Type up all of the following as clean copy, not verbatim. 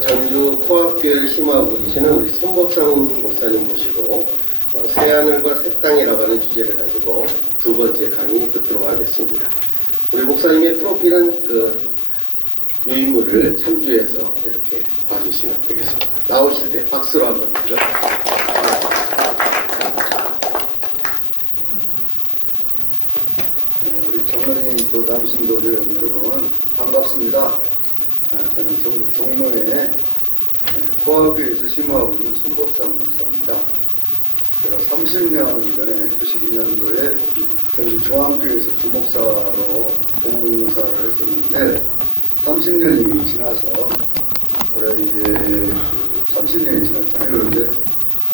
전주 코앞교회를 심호하고 계시는 우리 손법상 목사님 모시고 새하늘과 새 땅이라고 하는 주제를 가지고 두 번째 강의 듣도록 하겠습니다. 우리 목사님의 프로필은 유인물을 참조해서 이렇게 봐주시면 되겠습니다. 나오실 때 박수로 한번. 우리 정론인 또 남신도 회원 여러분 반갑습니다. 저는 전북 종로에 코앞교회에서 심호하고 있는 손법상 목사입니다. 제가 30년 전에 92년도에 전주 중앙교회에서 부목사로 봉사를 했었는데 30년이 지나서 올해 이제 30년이 지났잖아요. 그런데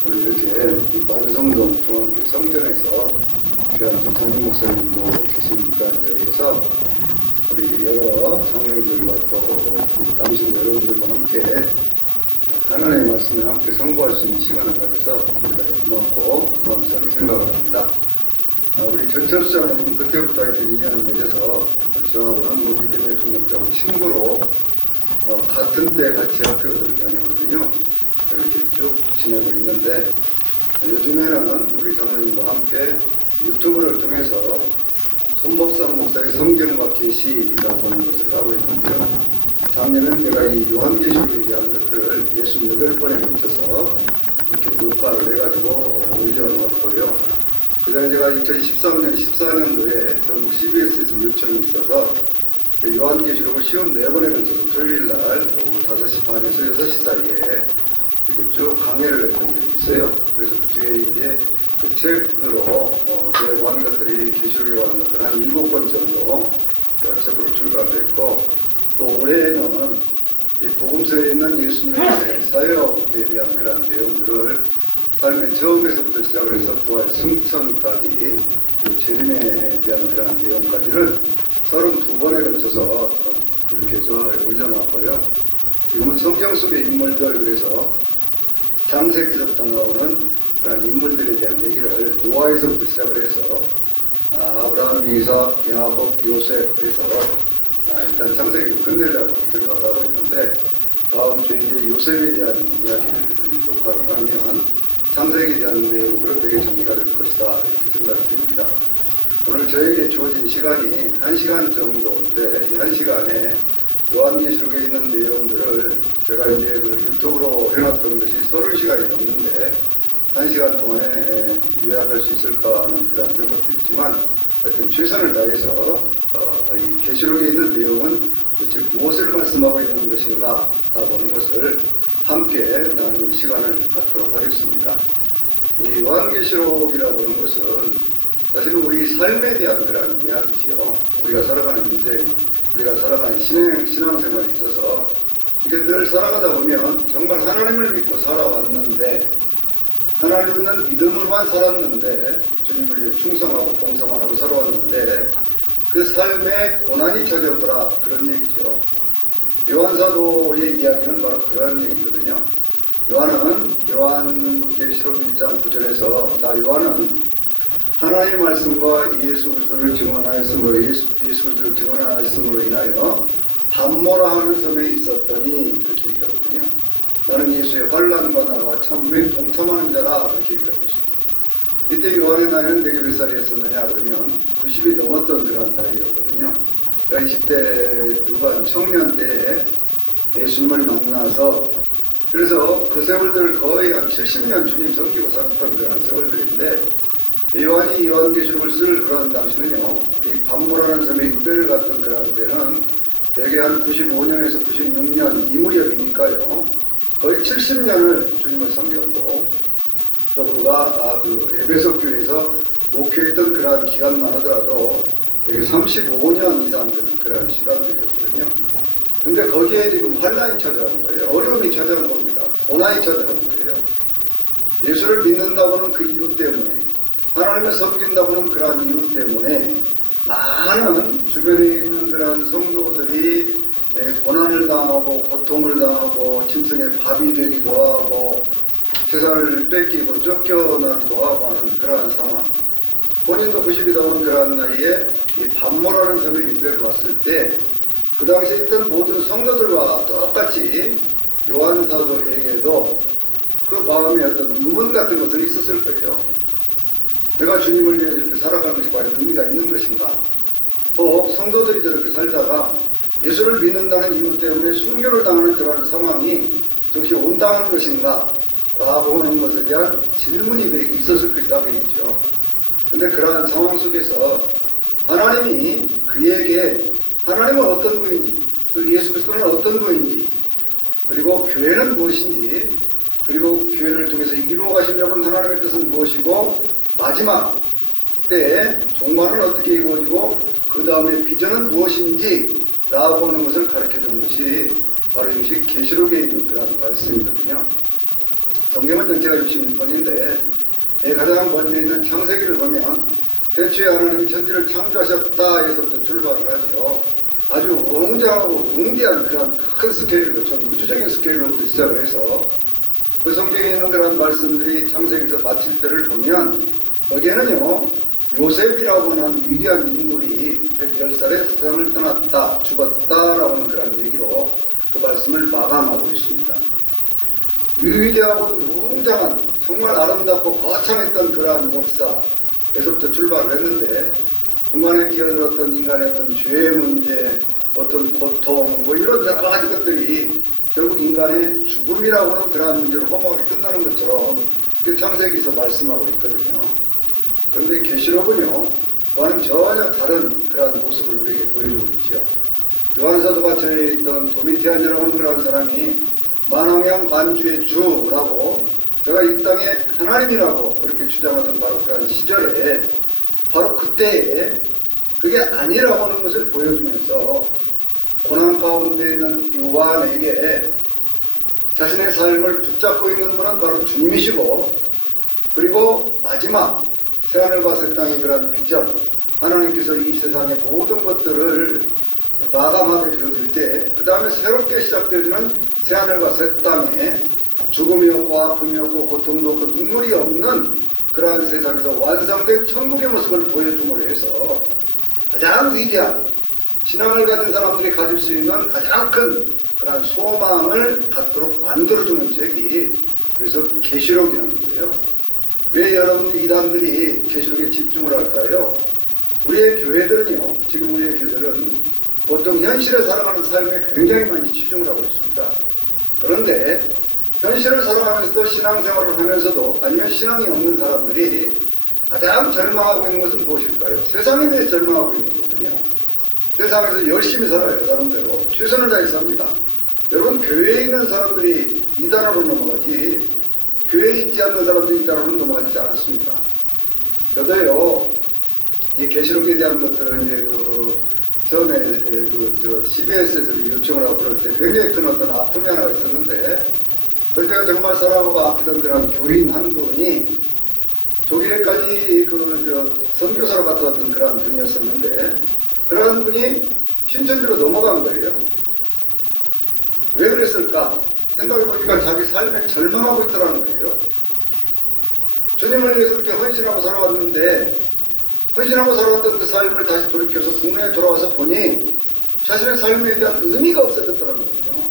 우리 이렇게 이 만성동 중앙교회 성전에서 귀한 또 담임 목사님도 계시는 그런 자리에서 우리 여러 장로님들과 또 남신도 여러분들과 함께 하나님의 말씀을 함께 선고할 수 있는 시간을 가져서 대단히 고맙고 감사하게 생각을 합니다. 우리 전철수 장로님은 그때부터 하여튼 인연을 맺어서 저하고는 믿음의 동역자고 친구로 같은 때 같이 학교들을 다녔거든요. 이렇게 쭉 지내고 있는데 요즘에는 우리 장로님과 함께 유튜브를 통해서 손법상 목사의 성경과 계시라고 하는 것을 하고 있는데요. 작년은 제가 이 요한계시록에 대한 것들을 68번에 걸쳐서 이렇게 녹화를 해가지고 올려놓았고요. 그 전에 제가 2013년, 14년도에 전북 CBS에서 요청이 있어서 요한계시록을 54번에 걸쳐서 토요일날 오후 5시 반에서 6시 사이에 이렇게 쭉 강의를 했던 적이 있어요. 그래서 그 뒤에 이제 그 책으로 제가 한 것들이 계시록에 관한 것들 한 7권 정도 제가 책으로 출간을 했고 또 올해에는 이 복음서에 있는 예수님의 사역에 대한 그런 내용들을 삶의 처음에서부터 시작을 해서 부활 승천까지 그리고 재림에 대한 그런 내용까지를 32번에 걸쳐서 그렇게 해서 올려놨고요. 지금은 성경 속의 인물들 그래서 창세기서부터 나오는 그런 인물들에 대한 얘기를 노아에서부터 시작을 해서 아브라함, 이삭, 야곱, 요셉 해서 일단 창세기를 끝내려고 그렇게 생각을 하고 있는데 다음 주에 이제 요셉에 대한 이야기를 녹화를 하면 창세기에 대한 내용들은 되게 정리가 될 것이다 이렇게 생각이 됩니다. 오늘 저에게 주어진 시간이 1시간 정도인데 이 1시간에 요한계시록에 있는 내용들을 제가 이제 그 유튜브로 해놨던 것이 30시간이 넘는데 1시간 동안에 요약할 수 있을까 하는 그런 생각도 있지만 하여튼 최선을 다해서 이 계시록에 있는 내용은 도대체 무엇을 말씀하고 있는 것인가 보는 것을 함께 나누는 시간을 갖도록 하겠습니다. 이 요한계시록이라고 하는 것은 사실은 우리 삶에 대한 그런 이야기지요. 우리가 살아가는 인생, 우리가 살아가는 신앙생활에 있어서 이게 늘 살아가다 보면 정말 하나님을 믿고 살아왔는데 하나님을 믿는 믿음으로만 살았는데 주님을 위해 충성하고 봉사만 하고 살아왔는데 그 삶에 고난이 찾아오더라 그런 얘기죠. 요한사도의 이야기는 바로 그런 얘기거든요. 요한은 요한계시록 1장 9절에서 나 요한은 하나님의 말씀과 예수 그리스도를 증언하였으므로 예수 그리스도를 증언하였으므로 인하여 밤모라 하는 섬에 있었더니 그렇게 얘기를 하거든요. 나는 예수의 환난과 나라와 참음에 동참하는 자라 그렇게 얘기를 하고 있습니다. 이때 요한의 나이는 되게 몇 살이었었느냐 그러면 90이 넘었던 그런 나이였거든요. 그러니까 20대 후반 청년 때에 예수님을 만나서 그래서 그 세월들 거의 한 70년 주님 섬기고 살았던 그런 세월들인데 요한이 요한계시록을 쓸 그런 당시는요 이 밤모라는 섬에 유배를 갔던 그런 데는 대개 한 95년에서 96년 이 무렵이니까요 거의 70년을 주님을 섬겼고 또 그가 그 에베소 교회에서 목회했던 그러한 기간만 하더라도 되게 35년 이상 되는 그런 시간들이었거든요. 근데 거기에 지금 환난이 찾아온 거예요. 어려움이 찾아온 겁니다. 고난이 찾아온 거예요. 예수를 믿는다고는 그 이유 때문에 하나님을 섬긴다고는 그러한 이유 때문에 많은 주변에 있는 그런 성도들이 고난을 당하고 고통을 당하고 짐승의 밥이 되기도 하고 재산을 뺏기고 쫓겨나기도 하고 하는 그러한 상황. 본인도 90이 넘은 그러한 나이에 이 밤모라는 섬에 유배를 왔을 때 그 당시에 있던 모든 성도들과 똑같이 요한사도에게도 그 마음에 어떤 의문 같은 것은 있었을 거예요. 내가 주님을 위해 이렇게 살아가는 것이 과연 의미가 있는 것인가? 성도들이 저렇게 살다가 예수를 믿는다는 이유 때문에 순교를 당하는 그러한 상황이 즉시 온당한 것인가? 라고 하는 것에 대한 질문이 그에게 있었을 것이다 그랬죠. 근데 그러한 상황 속에서 하나님이 그에게 하나님은 어떤 분인지, 또 예수 그리스도는 어떤 분인지, 그리고 교회는 무엇인지, 그리고 교회를 통해서 이루어 가시려고 하는 하나님의 뜻은 무엇이고, 마지막 때에 종말은 어떻게 이루어지고 그 다음에 비전은 무엇인지 라고 하는 것을 가르쳐주는 것이 바로 이것이 계시록에 있는 그런 말씀이거든요. 성경은 전체가 66권인데 가장 먼저 있는 창세기를 보면 대초에 하나님이 천지를 창조하셨다에서부터 출발을 하죠. 아주 웅장하고 웅대한 그런 큰 스케일로, 전 우주적인 스케일로부터 시작을 해서 그 성경에 있는 그런 말씀들이 창세기에서 마칠 때를 보면 거기에는요, 요셉이라고 하는 위대한 인물이 110살에 세상을 떠났다, 죽었다라고 하는 그런 얘기로 그 말씀을 마감하고 있습니다. 위대하고 웅장한, 정말 아름답고 거창했던 그러한 역사에서부터 출발을 했는데 중간에 끼어들었던 인간의 어떤 죄의 문제, 어떤 고통, 이런 여러 가지 것들이 결국 인간의 죽음이라고 하는 그러한 문제로 허무하게 끝나는 것처럼 창세기에서 말씀하고 있거든요. 그런데 계시록은요, 그와는 전혀 다른 그러한 모습을 우리에게 보여주고 있죠. 요한사도가 저에 있던 도미티안이라고 하는 그런 사람이 만왕양 만주의 주라고, 제가 이 땅의 하나님이라고 그렇게 주장하던 바로 그런 시절에, 바로 그때에 그게 아니라고 하는 것을 보여주면서 고난 가운데 있는 요한에게 자신의 삶을 붙잡고 있는 분은 바로 주님이시고, 그리고 마지막 새하늘과 새 땅의 그런 비전, 하나님께서 이 세상의 모든 것들을 마감하게 되어질 때, 그 다음에 새롭게 시작되어지는 새하늘과 새 땅에 죽음이 없고 아픔이 없고 고통도 없고 눈물이 없는 그러한 세상에서 완성된 천국의 모습을 보여줌으로 해서 가장 위대한 신앙을 가진 사람들이 가질 수 있는 가장 큰 그러한 소망을 갖도록 만들어주는 책이 그래서 계시록이라는 거예요. 왜 여러분 이단들이 계시록에 집중을 할까요? 우리의 교회들은요, 지금 우리의 교회들은 보통 현실에 살아가는 삶에 굉장히 많이 집중을 하고 있습니다. 그런데 현실을 살아가면서도 신앙생활을 하면서도 아니면 신앙이 없는 사람들이 가장 절망하고 있는 것은 무엇일까요? 세상에 대해 절망하고 있는 거거든요. 세상에서 열심히 살아요. 나름대로 최선을 다해서 삽니다. 여러분, 교회에 있는 사람들이 이단으로 넘어가지 교회에 있지 않는 사람들이 이단으로는 넘어가지 않았습니다. 저도요, 이 계시록에 대한 것들을 이제 처음에 CBS에서 요청을 하고 그럴 때 굉장히 큰 어떤 아픔이 하나 있었는데, 제가 정말 사랑하고 아끼던 그런 교인 한 분이 독일에까지 선교사로 갔다 왔던 그러한 분이었었는데, 그러한 분이 신천지로 넘어간 거예요. 왜 그랬을까? 생각해보니까 자기 삶에 절망하고 있더라는 거예요. 주님을 위해서 그렇게 헌신하고 살아왔는데, 헌신하고 살아왔던 그 삶을 다시 돌이켜서 국내에 돌아와서 보니 자신의 삶에 대한 의미가 없어졌더라는 거예요.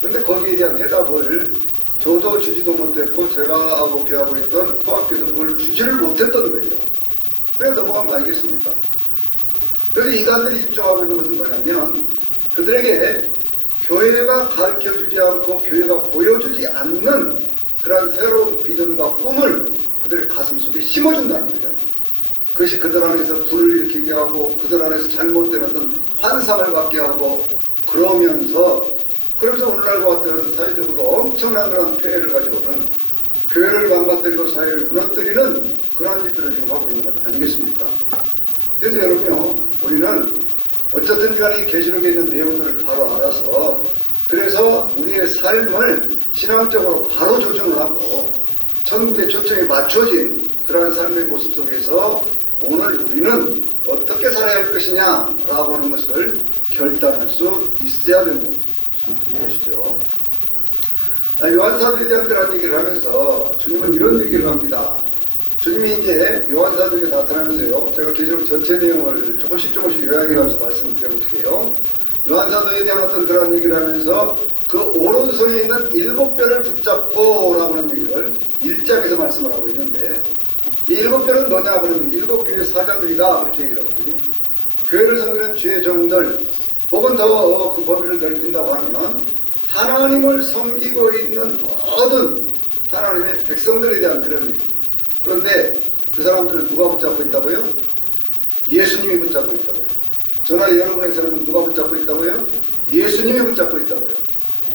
그런데 거기에 대한 해답을 저도 주지도 못했고 제가 목회하고 있던 코앞교도 그걸 주지를 못했던 거예요. 그냥 넘어간 거 아니겠습니까? 그래서 이단들이 집중하고 있는 것은 뭐냐면, 그들에게 교회가 가르쳐주지 않고 교회가 보여주지 않는 그러한 새로운 비전과 꿈을 그들의 가슴 속에 심어준다는 거예요. 그것이 그들 안에서 불을 일으키게 하고 그들 안에서 잘못된 어떤 환상을 갖게 하고, 그러면서 오늘날과 같은 사회적으로 엄청난 그런 폐해를 가져오는, 교회를 망가뜨리고 사회를 무너뜨리는 그러한 짓들을 지금 하고 있는 것 아니겠습니까? 그래서 여러분요, 우리는 어쨌든지 간에 계시록에 있는 내용들을 바로 알아서, 그래서 우리의 삶을 신앙적으로 바로 조정을 하고 천국의 초점이 맞춰진 그러한 삶의 모습 속에서 오늘 우리는 어떻게 살아야 할 것이냐라고 하는 것을 결단할 수 있어야 되는 것이죠. 요한사도에 대한 그런 얘기를 하면서 주님은 이런 얘기를 합니다. 주님이 이제 요한사도에 나타나면서요, 제가 계시록 전체 내용을 조금씩 요약해가면서 말씀을 드려볼게요. 요한사도에 대한 어떤 그런 얘기를 하면서 그 오른손에 있는 7뼈를 붙잡고 라고 하는 얘기를 1장에서 말씀을 하고 있는데, 이 7뼈는 뭐냐 그러면 7교회 사자들이다 그렇게 얘기를 하거든요. 교회를 섬기는 주의 종들 혹은 더 그 범위를 넓힌다고 하면 하나님을 섬기고 있는 모든 하나님의 백성들에 대한 그런 얘기. 그런데 그 사람들을 누가 붙잡고 있다고요? 예수님이 붙잡고 있다고요. 저나 여러분의 삶은 누가 붙잡고 있다고요? 예수님이 붙잡고 있다고요.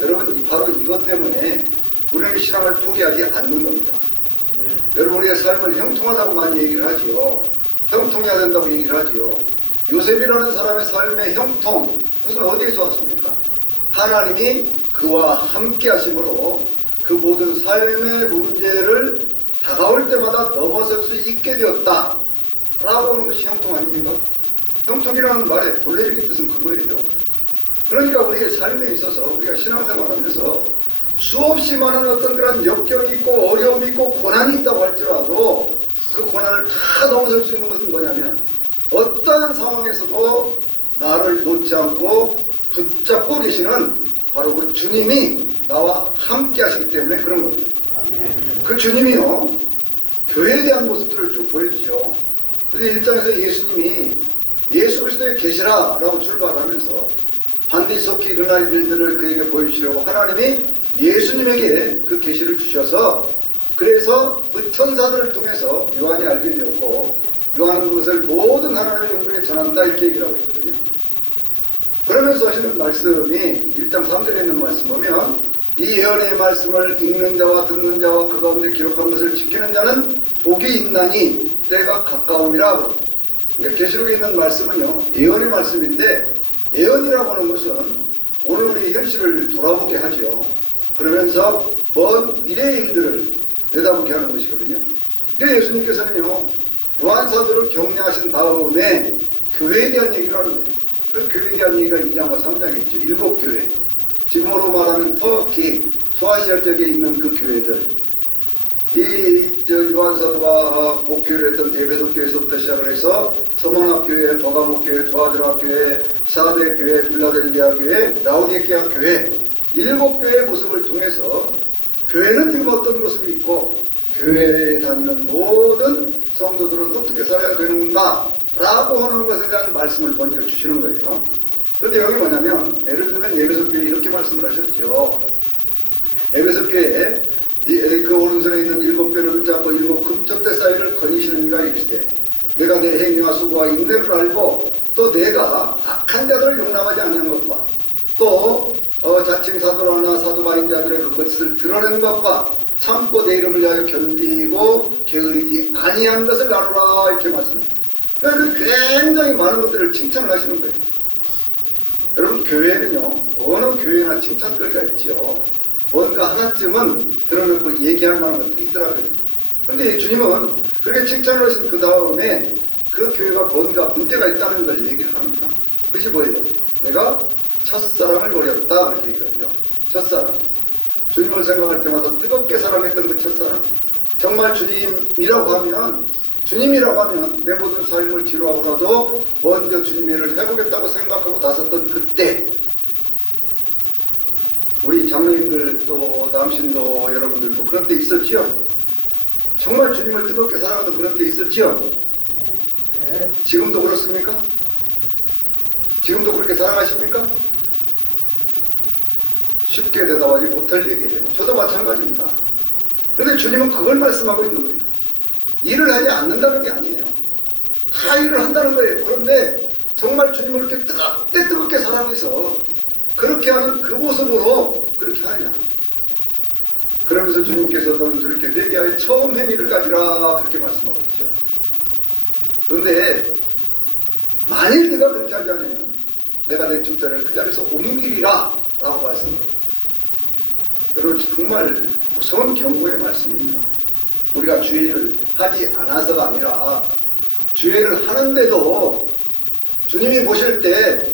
여러분, 바로 이것 때문에 우리는 신앙을 포기하지 않는 겁니다. 여러분, 우리의 삶을 형통하다고 많이 얘기를 하지요. 형통해야 된다고 얘기를 하지요. 요셉이라는 사람의 삶의 형통, 그것은 어디에서 왔습니까? 하나님이 그와 함께 하심으로 그 모든 삶의 문제를 다가올 때마다 넘어설 수 있게 되었다 라고 하는 것이 형통 아닙니까? 형통이라는 말의 본래적인 뜻은 그거예요. 그러니까 우리의 삶에 있어서 우리가 신앙생활하면서 수없이 많은 어떤 그런 역경이 있고 어려움이 있고 고난이 있다고 할지라도 그 고난을 다 넘어설 수 있는 것은 뭐냐면 어떠한 상황에서도 나를 놓지 않고 붙잡고 계시는 바로 그 주님이 나와 함께 하시기 때문에 그런 겁니다. 그 주님이요, 교회에 대한 모습들을 쭉 보여주죠. 그래서 1장에서 예수님이 예수 그리스도의 계시라라고 출발하면서 반드시 속히 일어날 일들을 그에게 보여주시려고 하나님이 예수님에게 그 계시를 주셔서, 그래서 그 천사들을 통해서 요한이 알게 되었고, 요한은 그것을 모든 하나님의 영들에게 전한다 이렇게 얘기를 하고 있거든요. 그러면서 하시는 말씀이 1장 3절에 있는 말씀 보면 이 예언의 말씀을 읽는 자와 듣는 자와 그 가운데 기록한 것을 지키는 자는 복이 있나니 때가 가까움이라. 그러니까 계시록에 있는 말씀은요, 예언의 말씀인데, 예언이라고 하는 것은 오늘 우리 현실을 돌아보게 하죠. 그러면서 먼 미래의 일들을 내다보게 하는 것이거든요. 그러니까 예수님께서는요, 요한사도를 격려하신 다음에 교회에 대한 얘기를 하는 거예요. 그래서 교회에 대한 얘기가 2장과 3장에 있죠. 7교회. 지금으로 말하면 터키, 소아시아 지역에 있는 그 교회들. 요한사도가 목회를 했던 에베소 교회에서부터 시작을 해서 서문학교회, 버가목교회, 두아드라교회, 사대교회, 빌라델비아 교회, 라우디게아 교회 7교회의 모습을 통해서 교회는 지금 어떤 모습이 있고 교회에 다니는 모든 성도들은 어떻게 살아야 되는가 라고 하는 것에 대한 말씀을 먼저 주시는 거예요. 그런데 여기 뭐냐면 예를 들면 에베소 교회 이렇게 말씀을 하셨죠. 에베소 교회에 그 오른손에 있는 7뼈를 붙잡고 7 금쪽대 사이를 거니시는 이가 이르시되 내가 내 행위와 수고와 인내를 알고 또 내가 악한 자들을 용납하지 않는 것과 또 자칭 사도라나 사도바인 자들의 그 거짓을 드러낸 것과 참고 내 이름을 위하여 견디고 게으르지 아니한 것을 나누라 이렇게 말씀해요. 그러니까 굉장히 많은 것들을 칭찬을 하시는 거예요. 여러분, 교회는요 어느 교회나 칭찬거리가 있지요. 뭔가 하나쯤은 드러내고 얘기할 만한 것들이 있더라고요. 근데 주님은 그렇게 칭찬을 하신 그 다음에 그 교회가 뭔가 문제가 있다는 걸 얘기를 합니다. 그것이 뭐예요? 내가 첫사랑을 버렸다 그렇게 얘기하죠. 첫사랑. 주님을 생각할 때마다 뜨겁게 사랑했던 그 첫사랑. 정말 주님이라고 하면 내 모든 삶을 지루하고라도 먼저 주님의 일을 해보겠다고 생각하고 나섰던 그때, 우리 장로님들 또 남신도 여러분들도 그런 때 있었지요? 정말 주님을 뜨겁게 사랑하던 그런 때 있었지요? 네. 지금도 그렇습니까? 지금도 그렇게 사랑하십니까? 쉽게 대답하지 못할 얘기예요. 저도 마찬가지입니다. 그런데 주님은 그걸 말씀하고 있는 거예요. 일을 하지 않는다는 게 아니에요. 다 일을 한다는 거예요. 그런데 정말 주님을 그렇게 뜨겁게 사랑해서 그렇게 하는 그 모습으로 그렇게 하느냐. 그러면서 주님께서는 그렇게 회개하여 처음 행위를 가지라 그렇게 말씀하고 있죠. 그런데 만일 네가 그렇게 하지 않으면 내가 내 족대를 그 자리에서 옮기리라 라고 말씀합니다. 여러분, 정말 무서운 경고의 말씀입니다. 우리가 주의를 하지 않아서가 아니라 주의를 하는데도 주님이 보실 때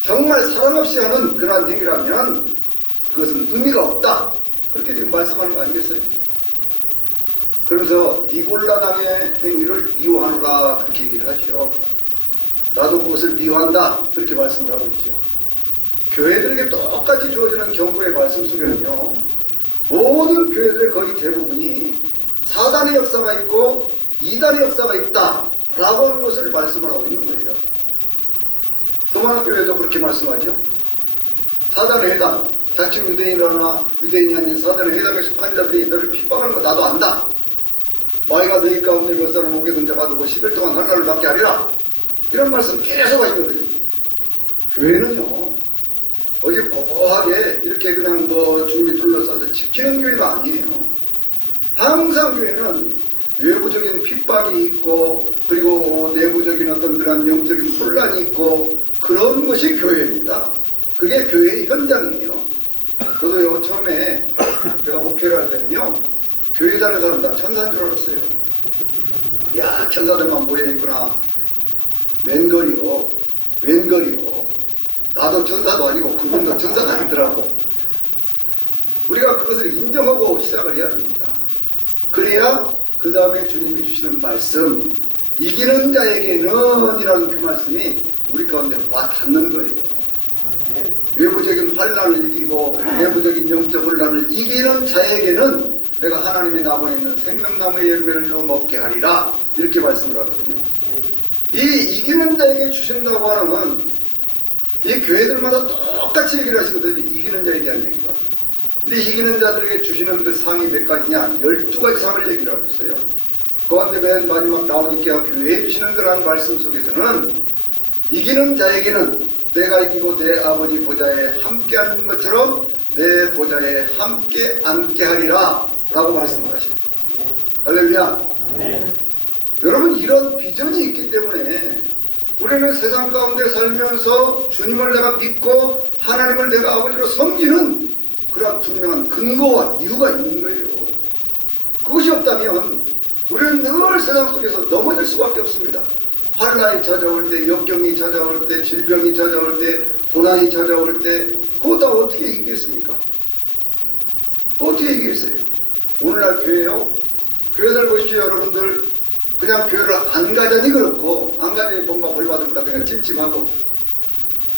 정말 사랑 없이 하는 그러한 행위라면 그것은 의미가 없다. 그렇게 지금 말씀하는 거 아니겠어요? 그러면서 니골라당의 행위를 미워하노라 그렇게 얘기를 하죠. 나도 그것을 미워한다 그렇게 말씀을 하고 있죠. 교회들에게 똑같이 주어지는 경고의 말씀 속에는요, 모든 교회들의 거의 대부분이 사단의 역사가 있고 이단의 역사가 있다라고 하는 것을 말씀을 하고 있는 거예요. 서만학교에도 그렇게 말씀하죠. 사단의 해당, 자칭 유대인이나 유대인이 아닌 사단의 해당에 속한 자들이 너를 핍박하는 거 나도 안다. 마귀가 너희 가운데 몇 사람 오게 된 자가 두고 10일 동안 날라를 받게 하리라. 이런 말씀 계속 하시거든요. 교회는요, 어디 고고하게 이렇게 그냥 뭐 주님이 둘러싸서 지키는 교회가 아니에요. 항상 교회는 외부적인 핍박이 있고, 그리고 내부적인 어떤 그런 영적인 혼란이 있고, 그런 것이 교회입니다. 그게 교회의 현장이에요. 저도요, 처음에 제가 목회를 할 때는요, 교회 다니는 사람 다 천사인 줄 알았어요. 야, 천사들만 모여있구나. 웬걸이요. 나도 천사도 아니고 그분도 천사가 아니더라고. 우리가 그것을 인정하고 시작을 해야 됩니다. 그래야 그 다음에 주님이 주시는 말씀, 이기는 자에게는 이라는 그 말씀이 우리 가운데 와 닿는 거예요. 외부적인 환란을 이기고 내부적인 영적 혼란을 이기는 자에게는 내가 하나님의 나무에 있는 생명나무의 열매를 좀 먹게 하리라, 이렇게 말씀을 하거든요. 이 이기는 자에게 주신다고 하는, 이 교회들마다 똑같이 얘기를 하시거든요. 이기는 자에 대한 얘기가. 근데 이기는 자들에게 주시는 그 상이 몇 가지냐? 12가지 상을 얘기를 하고 있어요. 그 가운데 맨 마지막 라오디게아 교회에 주시는 그러한 말씀 속에서는 이기는 자에게는 내가 이기고 내 아버지 보좌에 함께 앉는 것처럼 내 보좌에 함께 앉게 하리라 라고 말씀을 하셔요. 할렐루야. 여러분, 이런 비전이 있기 때문에 우리는 세상 가운데 살면서 주님을 내가 믿고 하나님을 내가 아버지로 섬기는 그런 분명한 근거와 이유가 있는 거예요. 그것이 없다면 우리는 늘 세상 속에서 넘어질 수밖에 없습니다. 환란이 찾아올 때, 역경이 찾아올 때, 질병이 찾아올 때, 고난이 찾아올 때, 그거 다 어떻게 이기겠습니까? 어떻게 이기겠어요? 오늘날 교회요? 교회들 보십시오, 여러분들. 그냥 교회를 안 가자니 그렇고, 안 가자니 뭔가 벌 받을 것 같은 게 찜찜하고.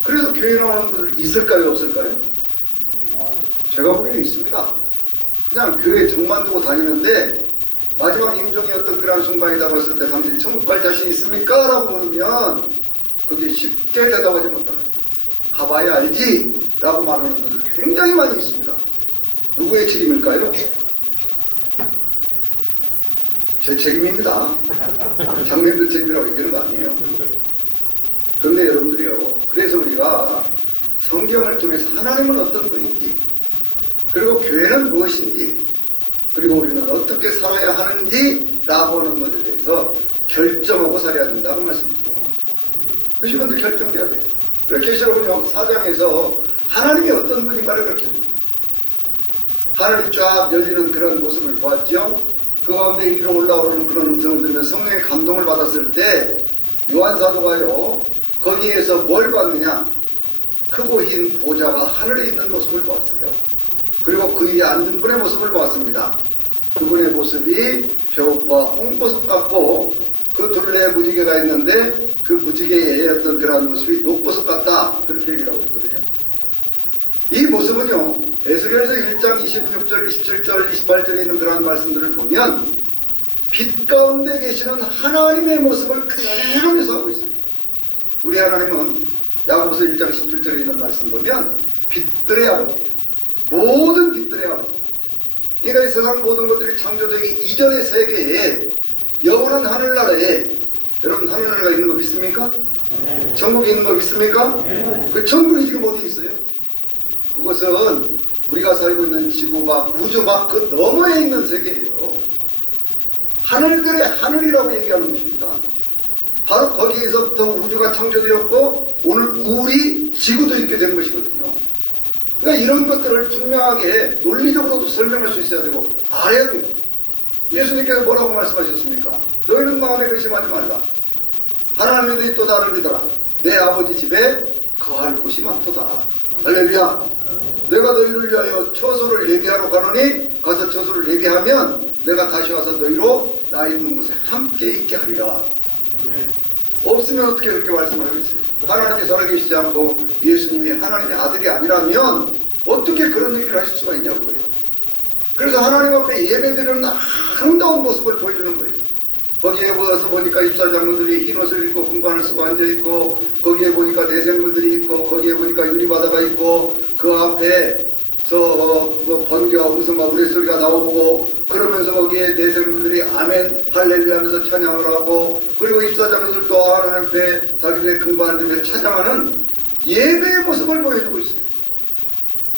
그래서 교회 나오는 분들 있을까요, 없을까요? 제가 보기에는 있습니다. 그냥 교회 정만 두고 다니는데, 마지막 임종이 어떤 그런 순간이다 봤을 때 당신 천국 갈 자신 있습니까? 라고 물으면 그게 쉽게 대답하지 못하는, 가봐야 알지? 라고 말하는 분들 굉장히 많이 있습니다. 누구의 책임일까요? 제 책임입니다. 장님들 책임이라고 얘기하는 거 아니에요. 그런데 여러분들이요, 그래서 우리가 성경을 통해서 하나님은 어떤 분인지, 그리고 교회는 무엇인지, 그리고 우리는 어떻게 살아야 하는지 라고 하는 것에 대해서 결정하고 살아야 된다고 말씀이죠. 그것이 먼저 결정돼야 돼요. 계시록은요, 4장에서 하나님이 어떤 분인가를 가르쳐줍니다. 하늘이 쫙 열리는 그런 모습을 보았죠. 그 가운데 위로 올라오는 그런 음성을 들으면 성령의 감동을 받았을 때 요한사도가요, 거기에서 뭘 봤느냐? 크고 흰 보좌가 하늘에 있는 모습을 보았어요. 그리고 그 위에 앉은 분의 모습을 보았습니다. 그분의 모습이 벼과 홍보석 같고 그 둘레에 무지개가 있는데 그 무지개의 어떤 그러한 모습이 녹보석 같다, 그렇게 얘기를 하고 있거든요. 이 모습은요, 에스겔서 1장 26절, 27절, 28절에 있는 그러한 말씀들을 보면 빛 가운데 계시는 하나님의 모습을 그대로 묘사하고 있어요. 우리 하나님은 야고보서 1장 17절에 있는 말씀 보면 빛들의 아버지예요. 모든 빛들의 아버지. 그러니까 이 세상 모든 것들이 창조되기 이전의 세계에 영원한 하늘나라에, 여러분 하늘나라가 있는 거 믿습니까? 천국이 있는 거 믿습니까? 그 천국이 지금 어디 있어요? 그것은 우리가 살고 있는 지구 밖, 우주 밖 그 너머에 있는 세계예요. 하늘들의 하늘이라고 얘기하는 것입니다. 바로 거기에서부터 우주가 창조되었고 오늘 우리 지구도 있게 된 것이거든요. 그러니까 이런 것들을 분명하게 논리적으로도 설명할 수 있어야 되고 알아야 돼요. 예수님께서 뭐라고 말씀하셨습니까? 너희는 마음에 근심하지 말라. 하나님의 뜻이 또 다르리더라. 내 아버지 집에 거할 곳이 많도다. 할렐루야. 내가 너희를 위하여 처소를 예비하러 가노니 가서 처소를 예비하면 내가 다시 와서 너희로 나 있는 곳에 함께 있게 하리라. 없으면 어떻게 그렇게 말씀을 하겠어요? 하나님이 살아계시지 않고 예수님이 하나님의 아들이 아니라면 어떻게 그런 얘기를 하실 수가 있냐고요. 그래서 하나님 앞에 예배드리는 아름다운 모습을 보여주는 거예요. 거기에 와서 보니까 입사장로들이 흰 옷을 입고 군관을 쓰고 앉아있고, 거기에 보니까 내생물들이 있고, 거기에 보니까 유리바다가 있고, 그 앞에 번개와 음성과 우레소리가 나오고, 그러면서 거기에 내생물들이 아멘 할렐루야 하면서 찬양을 하고, 그리고 입사장로들도 하나님 앞에 자기들의 군관을 들며 찬양하는 예배의 모습을 보여주고 있어요.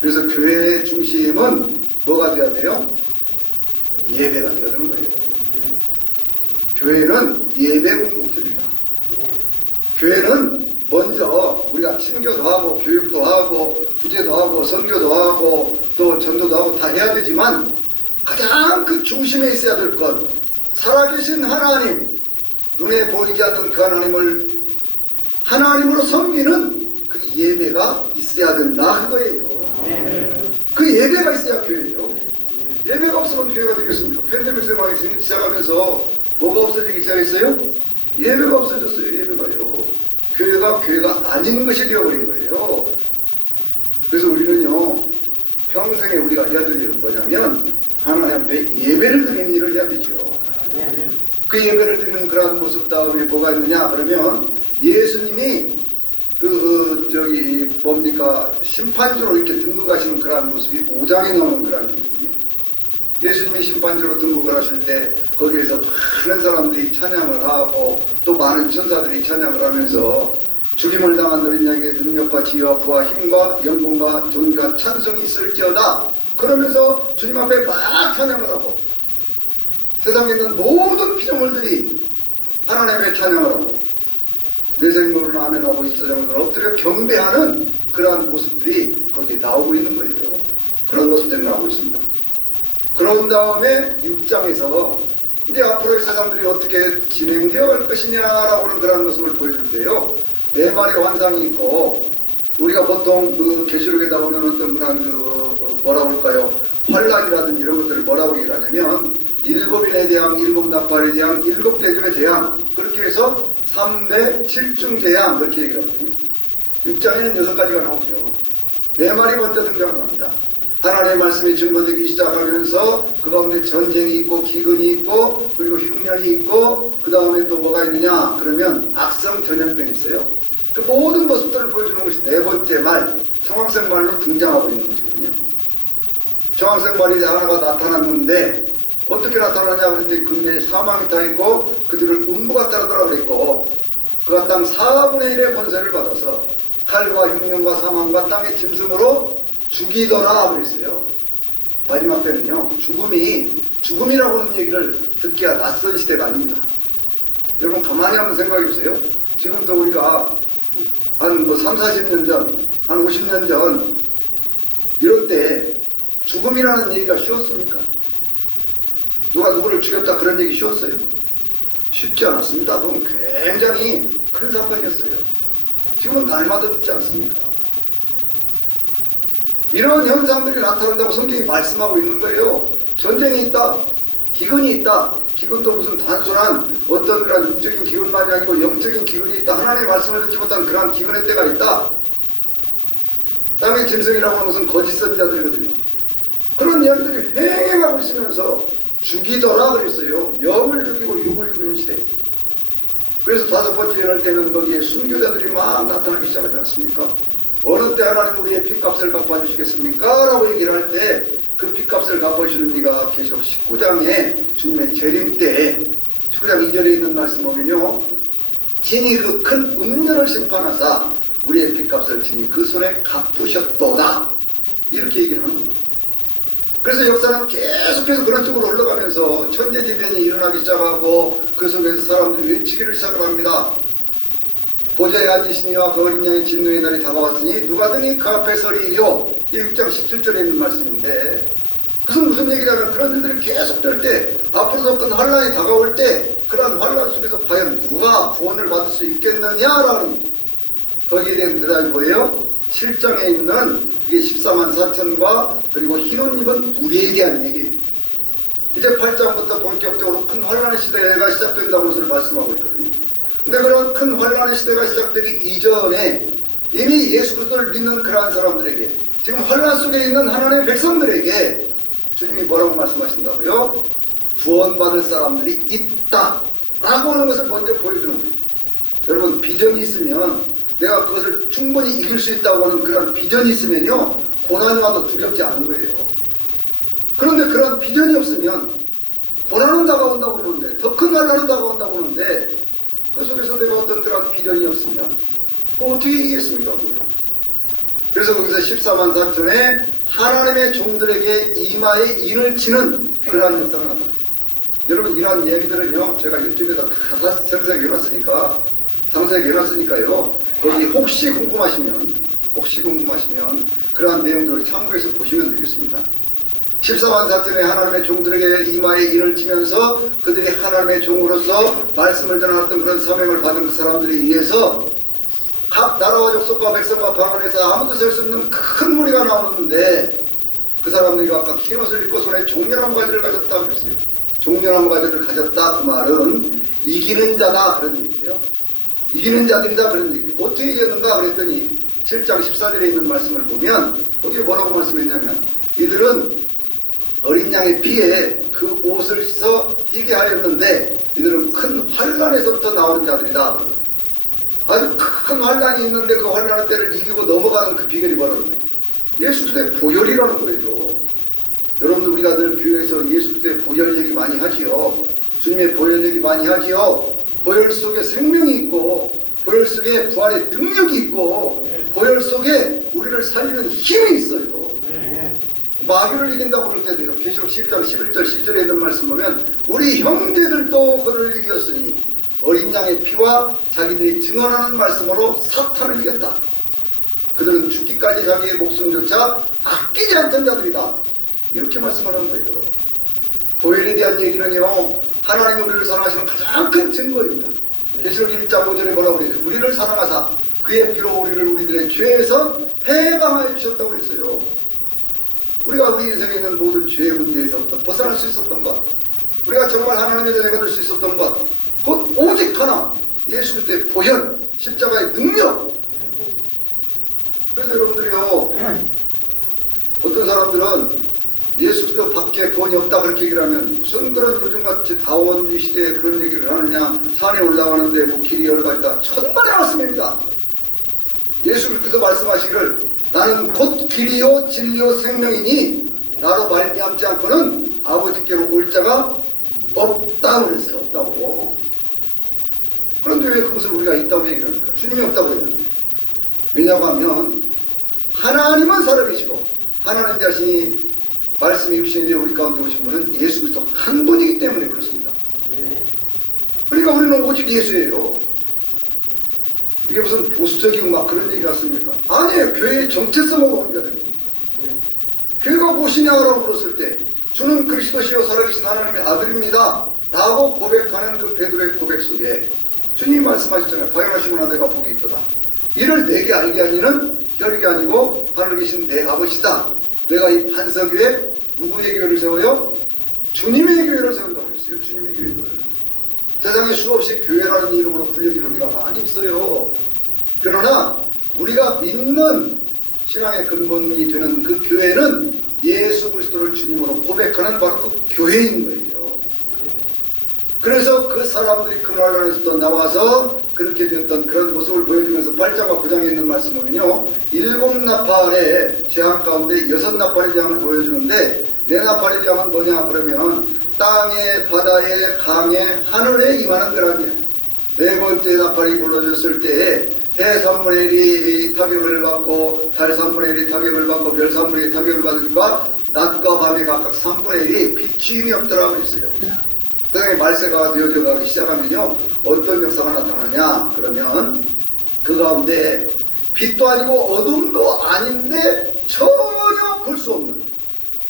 그래서 교회의 중심은 뭐가 되어야 돼요? 예배가 되어야 되는 거예요. 교회는 예배 공동체입니다. 교회는 먼저 우리가 친교도 하고 교육도 하고 구제도 하고 선교도 하고 또 전도도 하고 다 해야 되지만 가장 그 중심에 있어야 될 건 살아계신 하나님, 눈에 보이지 않는 그 하나님을 하나님으로 섬기는 그 예배가 있어야 된다 그거예요. 그 예배가 있어야 교회예요. 예배가 없으면 교회가 되겠습니까? 팬데믹 상황이 시작하면서 뭐가 없어지기 시작했어요? 예배가 없어졌어요. 예배가요. 교회가 아닌 것이 되어버린 거예요. 그래서 우리는요, 평생에 우리가 해야 될 일은 뭐냐면 하나님 앞에 예배를 드리는 일을 해야 되죠. 그 예배를 드리는 그러한 모습 다음에 뭐가 있느냐 그러면 예수님이 심판주로 이렇게 등극하시는 그러한 모습이 5장에 나오는 그러한 얘기거든요. 예수님이 심판주로 등극을 하실 때 거기에서 많은 사람들이 찬양을 하고 또 많은 천사들이 찬양을 하면서 죽임을 당한 어린 양의 능력과 지혜와 부와 힘과 영광과 존귀와 찬송이 있을지어다 그러면서 주님 앞에 막 찬양을 하고 세상에 있는 모든 피조물들이 하나님의 찬양을 하고 내생물은 아멘하고 입사장으로 엎드려 경배하는 그러한 모습들이 거기에 나오고 있는 거예요. 그런 모습들이 나오고 있습니다. 그런 다음에 6장에서 이제 앞으로의 세상들이 어떻게 진행되어 갈 것이냐라고 하는 그런 모습을 보여줄 때요. 네 마리의 환상이 있고 우리가 보통 그 계시록에 나오는 어떤 그런 뭐라고 할까요? 환란이라든지 이런 것들을 뭐라고 얘기를 하냐면 7인의 재앙, 7나팔의 재앙, 7대접의 재앙 그렇게 해서 3대 7중 재앙 그렇게 얘기를 하거든요. 6장에는 6가지가 나오죠. 4마리 먼저 등장을 합니다. 하나님의 말씀이 증거되기 시작하면서 그 가운데 전쟁이 있고 기근이 있고 그리고 흉년이 있고 그 다음에 또 뭐가 있느냐 그러면 악성 전염병이 있어요. 그 모든 모습들을 보여주는 것이 4번째 말 청황색 말로 등장하고 있는 것이거든요. 청황색 말이 하나가 나타났는데 어떻게 나타나냐 그랬더니 그 위에 사망이 타 있고 그들을 음부가 따르더라 그랬고 그가 땅 4분의 1의 권세를 받아서 칼과 흉년과 사망과 땅의 짐승으로 죽이더라 그랬어요. 마지막 때는요 죽음이라고 하는 얘기를 듣기가 낯선 시대가 아닙니다. 여러분 가만히 한번 생각해 보세요. 지금부터 우리가 한 3, 40년 전, 한 50년 전 이럴 때 죽음이라는 얘기가 쉬웠습니까? 누가 누구를 죽였다 그런 얘기 쉬웠어요? 쉽지 않았습니다. 그건 굉장히 큰 사건이었어요. 지금은 날마다 듣지 않습니까? 이런 현상들이 나타난다고 성경이 말씀하고 있는 거예요. 전쟁이 있다. 기근이 있다. 기근도 무슨 단순한 어떤 그런 육적인 기근만이 아니고 영적인 기근이 있다. 하나님의 말씀을 듣지 못한 그러한 기근의 때가 있다. 땅의 짐승이라고 하는 것은 거짓 선지자들이거든요. 그런 이야기들이 횡행하고 있으면서 죽이더라 그랬어요. 영을 죽이고 육을 죽이는 시대. 그래서 5번째 연할 때는 거기에 순교자들이 막 나타나기 시작하지 않습니까? 어느 때 하나님 우리의 핏값을 갚아주시겠습니까? 라고 얘기를 할 때 그 핏값을 갚아주시는 이가 계시록 19장에 주님의 재림 때에 19장 2절에 있는 말씀 보면요. 진이 그 큰 음녀를 심판하사 우리의 핏값을 진이 그 손에 갚으셨도다. 이렇게 얘기를 하는 겁니다. 그래서 역사는 계속해서 그런 쪽으로 흘러가면서 천재지변이 일어나기 시작하고 그 속에서 사람들이 외치기를 시작을 합니다. 보좌에 앉으신 이와 그 어린 양의 진노의 날이 다가왔으니 누가든지 그 앞에 서리요. 이 6장 17절에 있는 말씀인데 그것은 무슨 얘기냐면 그런 일들이 계속될 때 앞으로도 큰 환란이 다가올 때 그런 환란 속에서 과연 누가 구원을 받을 수 있겠느냐라는 거기에 대한 대답이 뭐예요? 7장에 있는 그게 14만 4천과 그리고 흰옷 입은 무리에 대한 얘기. 이제 8장부터 본격적으로 큰 환란의 시대가 시작된다는 것을 말씀하고 있거든요. 근데 그런 큰 환란의 시대가 시작되기 이전에 이미 예수 그리스도를 믿는 그러한 사람들에게, 지금 환란 속에 있는 하나님의 백성들에게 주님이 뭐라고 말씀하신다고요? 구원받을 사람들이 있다 라고 하는 것을 먼저 보여주는 거예요. 여러분, 비전이 있으면, 내가 그것을 충분히 이길 수 있다고 하는 그런 비전이 있으면요, 고난이 와도 두렵지 않은 거예요. 그런데 그런 비전이 없으면 고난은 다가온다고 그러는데, 더 큰 환란은 다가온다고 그러는데, 그 속에서 내가 어떤 그런 비전이 없으면 그럼 어떻게 이기겠습니까? 그래서 거기서 14만 4천의 하나님의 종들에게 이마에 인을 치는 그러한 역사가 나타나요. 여러분, 이러한 얘기들은요, 제가 유튜브에다 다 상세하게 해놨으니까요, 거기 혹시 궁금하시면 그러한 내용들을 참고해서 보시면 되겠습니다. 14만 4천의 하나님의 종들에게 이마에 인을 치면서 그들이 하나님의 종으로서 말씀을 전하던 그런 사명을 받은 그 사람들에 의해서 각 나라와 족속과 백성과 방언에서 아무도 셀 수 없는 큰 무리가 나오는데, 그 사람들이 각각 흰 옷을 입고 손에 종려나무 가지를 가졌다 그랬어요. 종려나무 가지를 가졌다, 그 말은 이기는 자다 그런 얘기예요. 이기는 자들이다 그런 얘기예요. 어떻게 이겼는가 그랬더니 7장 14절에 있는 말씀을 보면 거기에 뭐라고 말씀했냐면, 이들은 어린 양의 피에 그 옷을 씻어 희게 하였는데 이들은 큰 환란에서부터 나오는 자들이다. 아주 큰 환란이 있는데 그 환란의 때를 이기고 넘어가는 그 비결이 뭐라는 거예요? 예수 그리스도의 보혈이라는 거예요. 여러분들, 우리가 늘 교회에서 예수 그리스도의 보혈 얘기 많이 하지요. 주님의 보혈 얘기 많이 하지요. 보혈 속에 생명이 있고, 보혈 속에 부활의 능력이 있고, 보혈 속에 우리를 살리는 힘이 있어요. 마귀를 이긴다고 그럴 때도요, 계시록 12장 11절 10절에 있는 말씀 보면, 우리 형제들도 그를 이겼으니 어린 양의 피와 자기들이 증언하는 말씀으로 사탄을 이겼다. 그들은 죽기까지 자기의 목숨조차 아끼지 않던 자들이다. 이렇게 말씀하는 거예요. 보혈에 대한 얘기는요, 하나님이 우리를 사랑하시는 가장 큰 증거입니다. 계시록 1장 5절에 뭐라고 그래요? 우리를 사랑하사 그의 피로 우리를 우리들의 죄에서 해방하여 주셨다고 그랬어요. 우리가 우리 인생에 있는 모든 죄의 문제에서부터 벗어날 수 있었던 것, 우리가 정말 하나님의 은혜가 될 수 있었던 것, 곧 오직 하나, 예수 그리스도의 보혈, 십자가의 능력. 그래서 여러분들이요, 어떤 사람들은 예수 그리스도 밖에 구원이 없다 그렇게 얘기를 하면, 무슨 그런 요즘같이 다원주의 시대에 그런 얘기를 하느냐, 산에 올라가는데 뭐 길이 여러 가지다. 천만의 말씀입니다. 예수 그리스도 말씀하시기를, 나는 곧 길이요 진리요 생명이니 나로 말미암지 않고는 아버지께로 올 자가 없다고 그랬어요. 없다고. 그런데 왜 그것을 우리가 있다고 얘기를 합니까? 주님이 없다고 했는데. 왜냐고 하면 하나님은 살아계시고 하나님 자신이 말씀이 육신이 되어 우리 가운데 오신 분은 예수 그리스도 한 분이기 때문에 그렇습니다. 그러니까 우리는 오직 예수예요. 이게 무슨 보수적이고 막 그런 얘기 같습니까? 아니에요. 교회의 정체성하고 관계가 된 겁니다. 교회가 무엇이냐라고 물었을 때, 주는 그리스도시요 살아계신 하나님의 아들입니다 라고 고백하는 그 베드로의 고백 속에 주님이 말씀하셨잖아요. 바요나시모나 내가 복이 있도다. 이를 내게 알게 하니는 혈육이 아니고 하늘에 계신 내 아버지다. 내가 이 반석 위에 누구의 교회를 세워요? 주님의 교회를 세운다고 했어요. 주님의 교회를. 세상에 수없이 교회라는 이름으로 불려지는 우리가 많이 있어요. 그러나 우리가 믿는 신앙의 근본이 되는 그 교회는 예수 그리스도를 주님으로 고백하는 바로 그 교회인 거예요. 그래서 그 사람들이 그 환란에서 나와서 그렇게 되었던 그런 모습을 보여주면서 8장과 9장에 있는 말씀 보면요, 7나팔의 재앙 가운데 6나팔의 재앙을 보여주는데, 4나팔의 재앙은 뭐냐 그러면 땅에, 바다에, 강에, 하늘에 임하는 거라니요. 4번째 나팔이 불러졌을 때에 해 3분의 1이 타격을 받고, 달 3분의 1이 타격을 받고, 별 3분의 1이 타격을 받으니까 낮과 밤에 각각 3분의 1이 빛이 힘이 없더라고 그랬어요. 세상에 말세가 되어져 가기 시작하면요, 어떤 역사가 나타나냐 그러면 그 가운데 빛도 아니고 어둠도 아닌데 전혀 볼 수 없는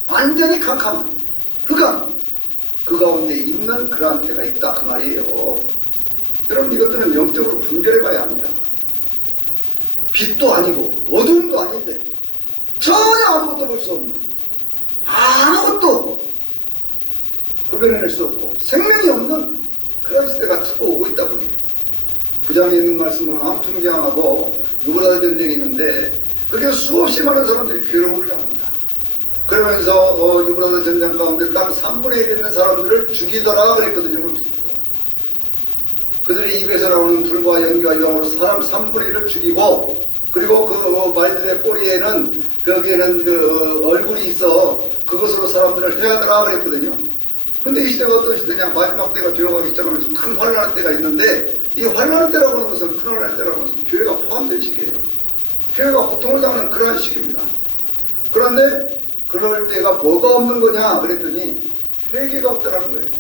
완전히 캄캄한 흑암, 그 가운데 있는 그러한 때가 있다 그 말이에요. 여러분, 이것들은 영적으로 분별해 봐야 합니다. 빛도 아니고 어둠도 아닌데 전혀 아무것도 볼 수 없는, 아무것도 구별해낼 수 없고 생명이 없는 그런 시대가 자꾸 오고 있다고 해요. 9장에 있는 말씀은 황충장하고 유브라데 전쟁이 있는데 그게 수없이 많은 사람들이 괴로움을 당합니다. 그러면서 유브라데 전쟁 가운데 땅 3분의 1 있는 사람들을 죽이더라 그랬거든요. 그들이 입에서 나오는 불과 연기와 유황으로 사람 3분의 1을 죽이고, 그리고 그 말들의 꼬리에는 거기에는 그 얼굴이 있어 그것으로 사람들을 해하더라 그랬거든요. 근데 이 시대가 어떤 시대냐? 마지막 때가 되어가기 시작하면서 큰 환란의 때가 있는데, 이 환란의 때라고 하는 것은, 큰 환란의 때라고 하는 것은 교회가 포함된 시기예요. 교회가 고통을 당하는 그러한 시기입니다. 그런데 그럴 때가 뭐가 없는 거냐 그랬더니 회개가 없다라는 거예요.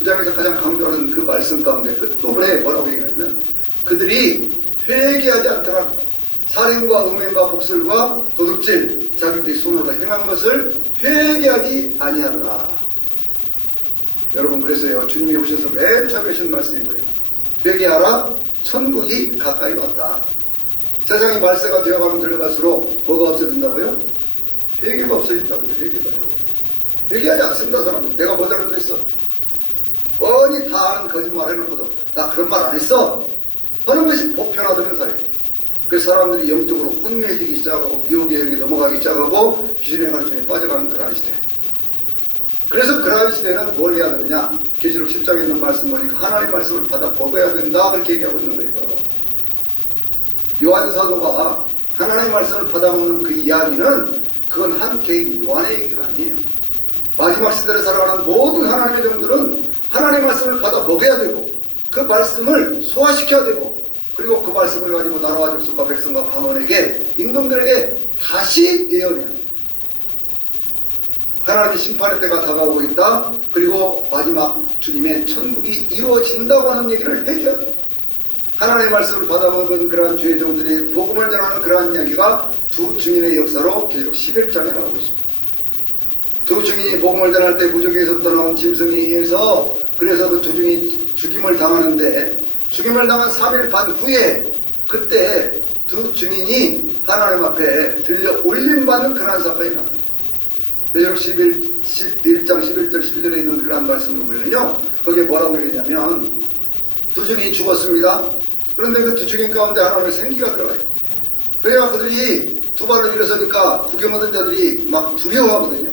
9장에서 가장 강조하는 그 말씀 가운데 끝부분에 뭐라고 얘기하냐면, 그들이 회개하지 않다가 살인과 음행과 복술과 도둑질, 자기들이 손으로 행한 것을 회개하지 아니하더라. 여러분, 그래서요, 주님이 오셔서 맨 처음에 하신 말씀인 거예요. 회개하라, 천국이 가까이 왔다. 세상이 말세가 되어가면 들어갈수록 뭐가 없어진다고요? 회개가 없어진다고요. 회개가요. 회개하지 않습니다. 사람들. 내가 뭐 잘못했어? 뻔히 다 아는 거짓말 해놓고도 나 그런 말 안 했어 하는 것이 보편화되는 사회예요. 그래서 사람들이 영적으로 혼미해지기 시작하고 미혹의 영에 넘어가기 시작하고 귀신의 가르침에 빠져가는 그러한 시대. 그래서 그러한 시대는 뭘 해야 되느냐? 계시록 10장에 있는 말씀 보니까 하나님의 말씀을 받아 먹어야 된다 그렇게 얘기하고 있는 거예요. 요한 사도가 하나님의 말씀을 받아 먹는 그 이야기는 그건 한 개인 요한의 얘기가 아니에요. 마지막 시대를 살아가는 모든 하나님의 종들은 하나님의 말씀을 받아 먹어야 되고, 그 말씀을 소화시켜야 되고, 그리고 그 말씀을 가지고 나라와 족속과 백성과 방언에게, 임금들에게 다시 예언해야 돼요. 하나님의 심판의 때가 다가오고 있다. 그리고 마지막 주님의 천국이 이루어진다고 하는 얘기를 해줘야 돼요. 하나님의 말씀을 받아먹은 그러한 죄의 종들이 복음을 전하는 그러한 이야기가 두 증인의 역사로 계속 11장에 나오고 있습니다. 두 증인이 복음을 전할 때 무적에서부터 나온 짐승에 의해서, 그래서 그 두 증인이 죽임을 당하는데, 죽임을 당한 3일 반 후에 그때 두 증인이 하나님 앞에 들려 올림받는 그러한 사건이 나타납니다. 계시록 11장 11절 12절에 있는 그러한 말씀을 보면요, 거기에 뭐라고 그랬냐면, 두 증인이 죽었습니다. 그런데 그 두 증인 가운데 하나님의 생기가 들어가요. 그래야 그들이 두 발로 일어서니까 구경하던 자들이 막 두려워하거든요.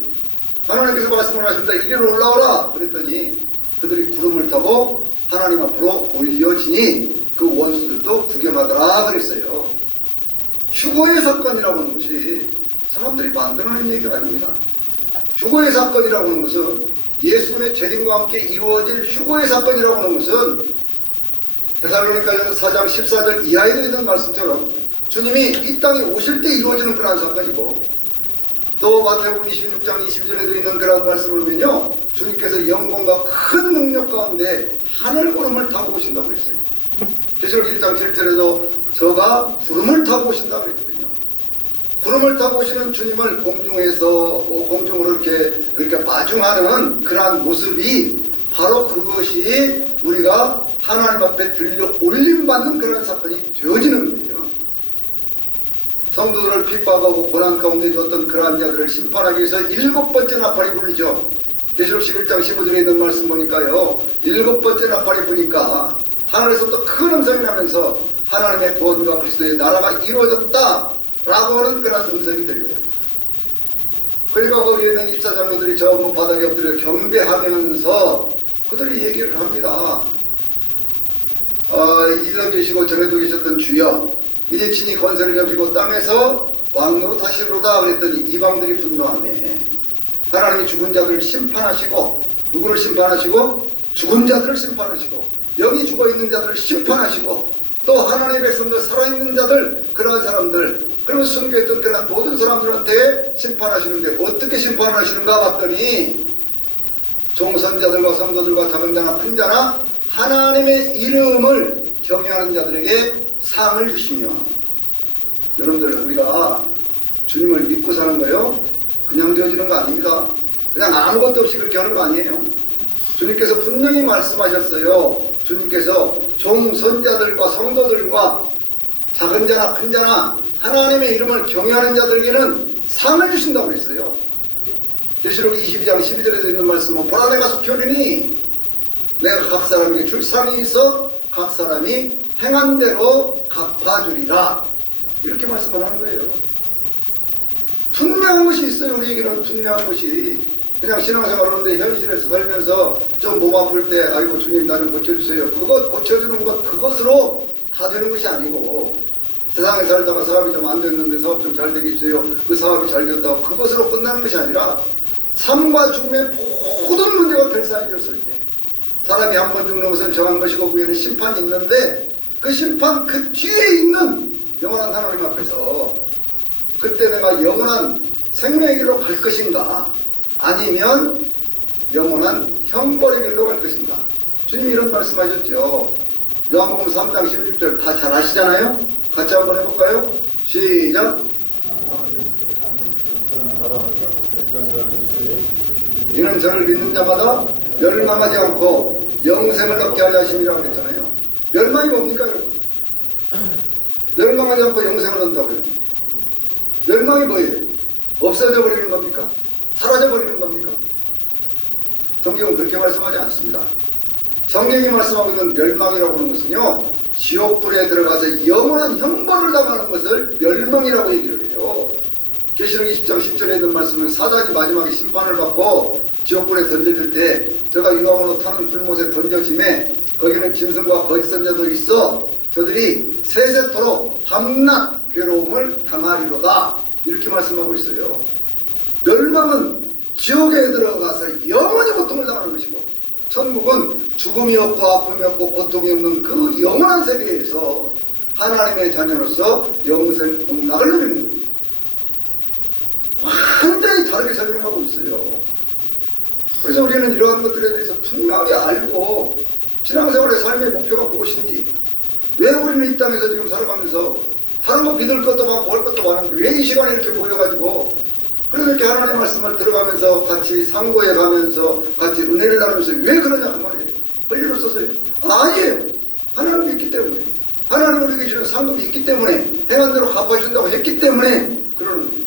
하나님께서 말씀을 하십니다. 이리로 올라오라 그랬더니 그들이 구름을 타고 하나님 앞으로 올려지니 그 원수들도 구경하더라 그랬어요. 휴거의 사건이라고 하는 것이 사람들이 만들어낸 얘기가 아닙니다. 휴거의 사건이라고 하는 것은, 예수님의 재림과 함께 이루어질 휴거의 사건이라고 하는 것은 데살로니가전서 4장 14절 이하에도 있는 말씀처럼 주님이 이 땅에 오실 때 이루어지는 그러한 사건이고, 또 마태복음 26장 20절에도 있는 그러한 말씀을 보면요, 주님께서 영광과 큰 능력 가운데 하늘구름을 타고 오신다고 했어요. 계시록 1장 7절에도 저가 구름을 타고 오신다고 했거든요. 구름을 타고 오시는 주님을 공중에서 공중으로 이렇게 마중하는 그러한 모습이 바로 그것이 우리가 하나님 앞에 들려 올림받는 그런 사건이 되어지는 거예요. 성도들을 핍박하고 고난 가운데 주었던 그러한 자들을 심판하기 위해서 7번째 나팔이 불리죠. 계시록 11장 15절에 있는 말씀 보니까요, 7번째 나팔이 부니까 하늘에서부터 큰 음성이 나면서 하나님의 구원과 그리스도의 나라가 이루어졌다 라고 하는 그런 음성이 들려요. 그러니까 거기에 있는 입사장로들이 전부 바닥에 엎드려 경배하면서 그들이 얘기를 합니다. 이전에 계시고 전에도 계셨던 주여, 이제 친히 권세를 잡으시고 땅에서 왕노로 다시로다 그랬더니 이방들이 분노하며 하나님이 죽은 자들을 심판하시고, 누구를 심판하시고? 죽은 자들을 심판하시고, 여기 죽어있는 자들을 심판하시고, 또 하나님의 백성들, 살아있는 자들, 그러한 사람들, 그러면 순교했던 그런 모든 사람들한테 심판하시는데, 어떻게 심판을 하시는가 봤더니 종선자들과 성도들과 작은 자나 큰 자나 하나님의 이름을 경외하는 자들에게 상을 주시며. 여러분들, 우리가 주님을 믿고 사는 거요, 그냥 되어지는 거 아닙니다. 그냥 아무것도 없이 그렇게 하는 거 아니에요. 주님께서 분명히 말씀하셨어요. 주님께서 종선자들과 성도들과 작은 자나 큰 자나 하나님의 이름을 경외하는 자들에게는 상을 주신다고 했어요. 계시록 22장 12절에도 있는 말씀은, 보라 내가 속히 오리니 내가 각 사람에게 줄 상이 있어 각 사람이 행한 대로 갚아주리라. 이렇게 말씀을 하는 거예요. 분명한 것이 있어요. 우리에게는 분명한 것이. 그냥 신앙생활 하는데 현실에서 살면서 좀 몸 아플 때 아이고 주님 나 좀 고쳐주세요. 그것 고쳐주는 것 그것으로 다 되는 것이 아니고, 세상에 살다가 사업이 좀 안 됐는데 사업 좀 잘 되게 해주세요. 그 사업이 잘 됐다고 그것으로 끝나는 것이 아니라, 삶과 죽음의 모든 문제가 결산되었을 때 사람이 한 번 죽는 것은 정한 것이고 그 위에는 심판이 있는데, 그 심판 그 뒤에 있는 영원한 하나님 앞에서 그때 내가 영원한 생명의 길로 갈 것인가, 아니면 영원한 형벌의 길로 갈 것인가. 주님이 이런 말씀하셨죠. 요한복음 3장 16절 다 잘 아시잖아요. 같이 한번 해볼까요? 시작. 이는 저를 믿는 자마다 멸망하지 않고 영생을 얻게 하려 하심이라고 그랬잖아요. 멸망이 뭡니까 여러분? 멸망하지 않고 영생을 얻는다고 그랬는데, 멸망이 뭐예요? 없어져 버리는 겁니까? 사라져 버리는 겁니까? 성경은 그렇게 말씀하지 않습니다. 성경이 말씀하고 있는 멸망이라고 하는 것은요, 지옥불에 들어가서 영원한 형벌을 당하는 것을 멸망이라고 얘기를 해요. 계시록 20장 10절에 있는 말씀은 사단이 마지막에 심판을 받고 지옥불에 던져질 때 저가 유황으로 타는 불못에 던져짐에 거기는 짐승과 거짓 선자도 있어 저들이 세세토록 밤낮 괴로움을 당하리로다. 이렇게 말씀하고 있어요. 멸망은 지옥에 들어가서 영원히 고통을 당하는 것이고, 천국은 죽음이 없고 아픔이 없고 고통이 없는 그 영원한 세계에서 하나님의 자녀로서 영생 복락을 누리는 거예요. 완전히 다르게 설명하고 있어요. 그래서 우리는 이러한 것들에 대해서 분명히 알고, 신앙생활의 삶의 목표가 무엇인지, 왜 우리는 이 땅에서 지금 살아가면서 다른 거 믿을 것도 많고 할 것도 많은데 왜 이 시간에 이렇게 모여가지고, 그래도 이렇게 하나님의 말씀을 들어가면서 같이 상고해 가면서 같이 은혜를 나누면서 왜 그러냐 그 말이에요. 할 일 없어서요? 아니에요. 하나님이 있기 때문에, 하나님 우리에게 주는 상급이 있기 때문에, 행한 대로 갚아준다고 했기 때문에 그러는 거예요.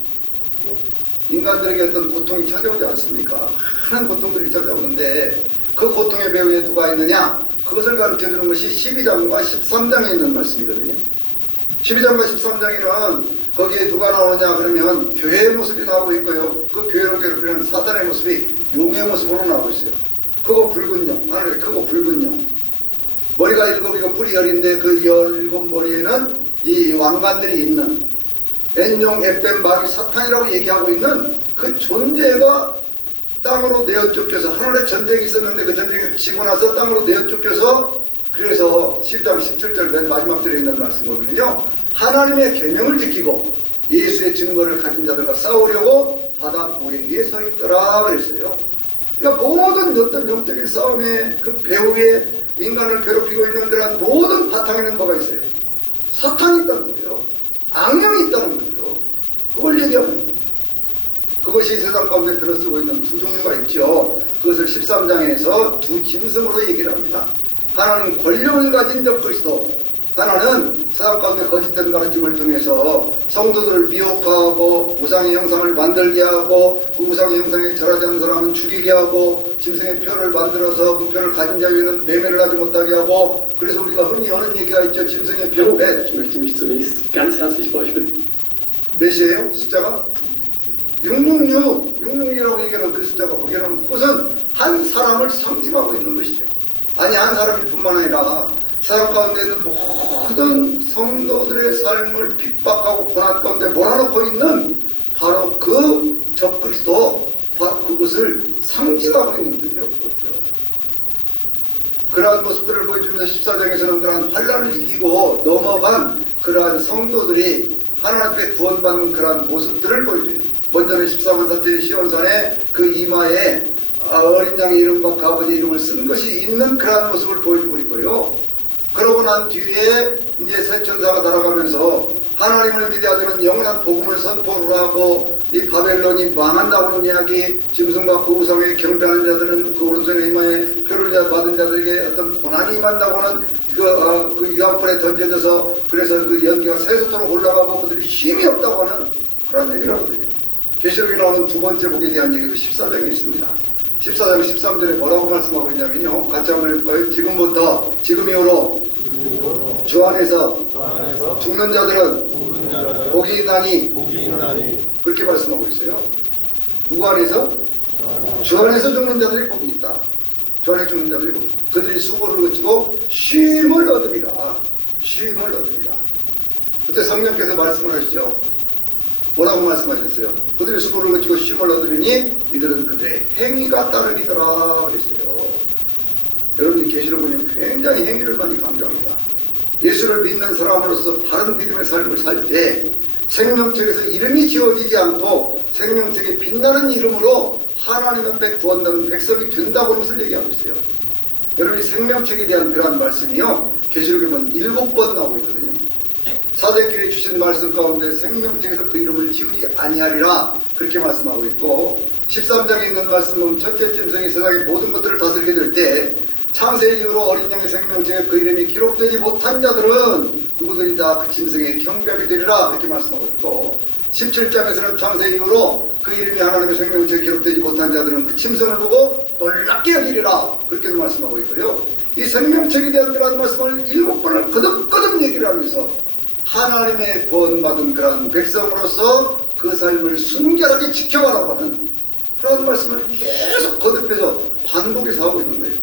인간들에게 어떤 고통이 찾아오지 않습니까? 많은 고통들이 찾아오는데 그 고통의 배후에 누가 있느냐? 그것을 가르쳐주는 것이 12장과 13장에 있는 말씀이거든요. 12장과 13장에는 거기에 누가 나오느냐 그러면 교회의 모습이 나오고 있고요. 그 교회를 괴롭히는 사단의 모습이 용의 모습으로 나오고 있어요. 크고 붉은 용, 하늘에 크고 붉은 용. 머리가 7이고 뿔이 10인데 그 17머리에는 이 왕관들이 있는 N용, F뱀, 마귀, 사탄이라고 얘기하고 있는 그 존재가 땅으로 내어쫓겨서, 하늘에 전쟁이 있었는데 그 전쟁에서 지고 나서 땅으로 내어쫓겨서, 그래서 10장 17절 맨 마지막 절에 있는 말씀 보면요, 하나님의 계명을 지키고 예수의 증거를 가진 자들과 싸우려고 바다 모래 위에 서 있더라 그랬어요. 그러니까 모든 어떤 영적인 싸움의 그 배후에 인간을 괴롭히고 있는 그런 모든 바탕에는 뭐가 있어요? 사탄이 있다는 거예요. 악령이 있다는 거예요. 그걸 얘기하는 거예요. 그것이 세상 가운데 들어쓰고 있는 두 종류가 있죠. 그것을 13장에서 두 짐승으로 얘기를 합니다. 하나는 권력을 가진 적그리스도, 하나는 세상 가운데 거짓된 가르침을 통해서 성도들을 미혹하고 우상의 형상을 만들게 하고, 그 우상의 형상에 절하지 않는 사람은 죽이게 하고, 짐승의 표를 만들어서 그 표를 가진 자에게는 매매를 하지 못하게 하고, 그래서 우리가 흔히 하는 얘기가 있죠. 짐승의 표 몇. Ich möchte mich zunächst ganz herzlich bei euch bedanken. 몇이에요? 숫자가? 666. 666이라고 얘기하는 그 숫자가 거기에는 그것은 한 사람을 상징하고 있는 것이죠. 아니, 한 사람일 뿐만 아니라 세상 가운데 있는 모든 성도들의 삶을 핍박하고 고난 가운데 몰아넣고 있는 바로 그 적그리스도, 바로 그것을 상징하고 있는 거예요. 그러한 모습들을 보여주면서 14장에서는 그러한 환난을 이기고 넘어간 그러한 성도들이 하나님 앞에 구원받는 그러한 모습들을 보여줘요. 먼저는 14만사째 시온산에 그 이마에 어린 양의 이름과 그 아버지의 이름을 쓴 것이 있는 그러한 모습을 보여주고 있고요. 그러고 난 뒤에 이제 새 천사가 날아가면서 하나님을 믿어야 되는 영원한 복음을 선포를 하고, 이 바벨론이 망한다고 하는 이야기, 짐승과 그 우상에 경배하는 자들은 그 오른손에 이마에 표를 받은 자들에게 어떤 고난이 임한다고 하는 그 유황불에 던져져서, 그래서 그 연기가 세수토록 올라가고 그들이 힘이 없다고 하는 그런 얘기를 하거든요. 계시록에 나오는 두 번째 복에 대한 얘기도 14장에 있습니다. 14장 13절에 뭐라고 말씀하고 있냐면요, 같이 한번 해볼까요? 지금부터, 지금 이후로 주 안에서 주 안에서 죽는 자들은 죽는 자들은 복이 있나니 복이 있나니 그렇게 말씀하고 있어요. 누구 안에서? 주 안에서 주 안에서 죽는 자들이 복이 있다. 주 안에 죽는 자들이 복이 있다. 그들이 수고를 거치고 쉼을 얻으리라. 쉼을 얻으리라. 그때 성령께서 말씀을 하시죠. 뭐라고 말씀하셨어요? 그들이 수고를 거치고 쉼을 얻으리니 이들은 그들의 행위가 따르니더라 그랬어요. 여러분이 계시록 보면 굉장히 행위를 많이 강조합니다. 예수를 믿는 사람으로서 바른 믿음의 삶을 살 때 생명책에서 이름이 지워지지 않고 생명책에 빛나는 이름으로 하나님 앞에 구원받는 백성이 된다고 하는 것을 얘기하고 있어요. 여러분이 생명책에 대한 그러한 말씀이요 계시록에 보면 7번 나오고 있거든요. 사도행전에 주신 말씀 가운데 생명책에서 그 이름을 지우지 아니하리라 그렇게 말씀하고 있고 13장에 있는 말씀은 첫째 짐승이 세상의 모든 것들을 다스리게 될 때 창세 이후로 어린 양의 생명책에 그 이름이 기록되지 못한 자들은 누구들이다 그 짐승에 경배하게 되리라 이렇게 말씀하고 있고 17장에서는 창세 이후로 그 이름이 하나님의 생명책에 기록되지 못한 자들은 그 짐승을 보고 놀랍게 여기리라 그렇게도 말씀하고 있고요. 이 생명책에 대한 그러한 말씀을 7번을 거듭거듭 얘기를 하면서 하나님의 구원받은 그러한 백성으로서 그 삶을 순결하게 지켜가라고 하는 그런 말씀을 계속 거듭해서 반복해서 하고 있는 거예요.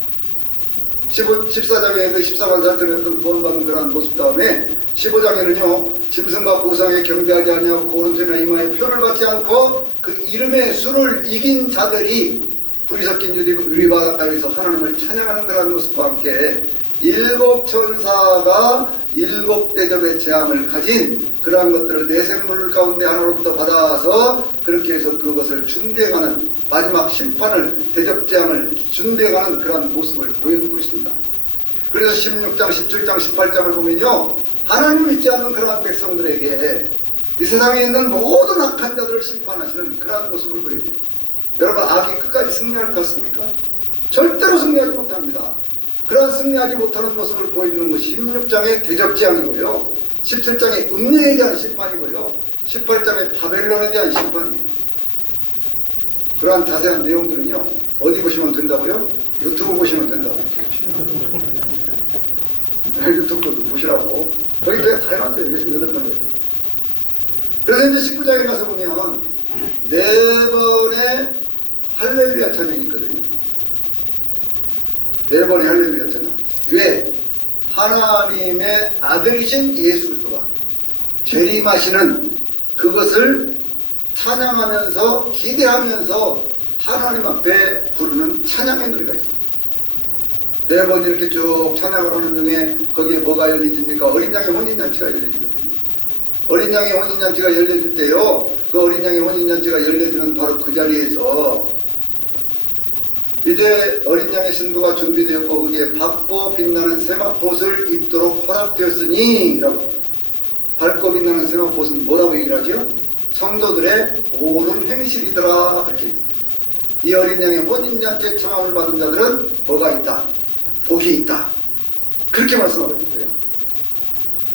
14장에 그 14만 살처럼 구원받은 그러한 모습 다음에 15장에는요 짐승과 고상에 경배하지 아니하고 오른손이나 이마에 표를 받지 않고 그 이름의 수를 이긴 자들이 불이 섞인 유리바닷가에서 하나님을 찬양하는 그러한 모습과 함께 7 천사가 7 대접의 재앙을 가진 그러한 것들을 내생물 가운데 하나로부터 받아서 그렇게 해서 그것을 준비해가는 마지막 심판을 대접재앙을 준비해가는 그런 모습을 보여주고 있습니다. 그래서 16장, 17장, 18장을 보면요 하나님을 믿지 않는 그러한 백성들에게 이 세상에 있는 모든 악한 자들을 심판하시는 그러한 모습을 보여줘요. 여러분 악이 끝까지 승리할 것 같습니까? 절대로 승리하지 못합니다. 그러한 승리하지 못하는 모습을 보여주는 것이 16장의 대접재앙이고요 17장의 음녀에 대한 심판이고요 18장의 바벨론에 대한 심판이에요. 그러한 자세한 내용들은요 어디 보시면 된다고요? 유튜브 보시면 된다고요. 유튜브도 보시라고 거기 제가 다 해놨어요. 68번에. 그래서 이제 19장에 가서 보면 4번의 할렐루야 찬양이 있거든요. 4번의 할렐루야 찬양. 왜? 하나님의 아들이신 예수 그리스도가 재림하시는 그것을 찬양하면서 기대하면서 하나님 앞에 부르는 찬양의 노래가 있습니다. 4번 이렇게 쭉 찬양을 하는 중에 거기에 뭐가 열리집니까? 어린 양의 혼인잔치가 열려지거든요. 어린 양의 혼인잔치가 열려질 때요 그 어린 양의 혼인잔치가 열려지는 바로 그 자리에서 이제 어린 양의 신부가 준비되었고 거기에 밝고 빛나는 세마포옷을 입도록 허락되었으니 라고 해요. 밝고 빛나는 세마포옷은 뭐라고 얘기를 하죠? 성도들의 옳은 행실이더라 그렇게. 이 어린 양의 혼인잔치에 청함을 받은 자들은 뭐가 있다? 복이 있다. 그렇게 말씀하고 있는 거예요.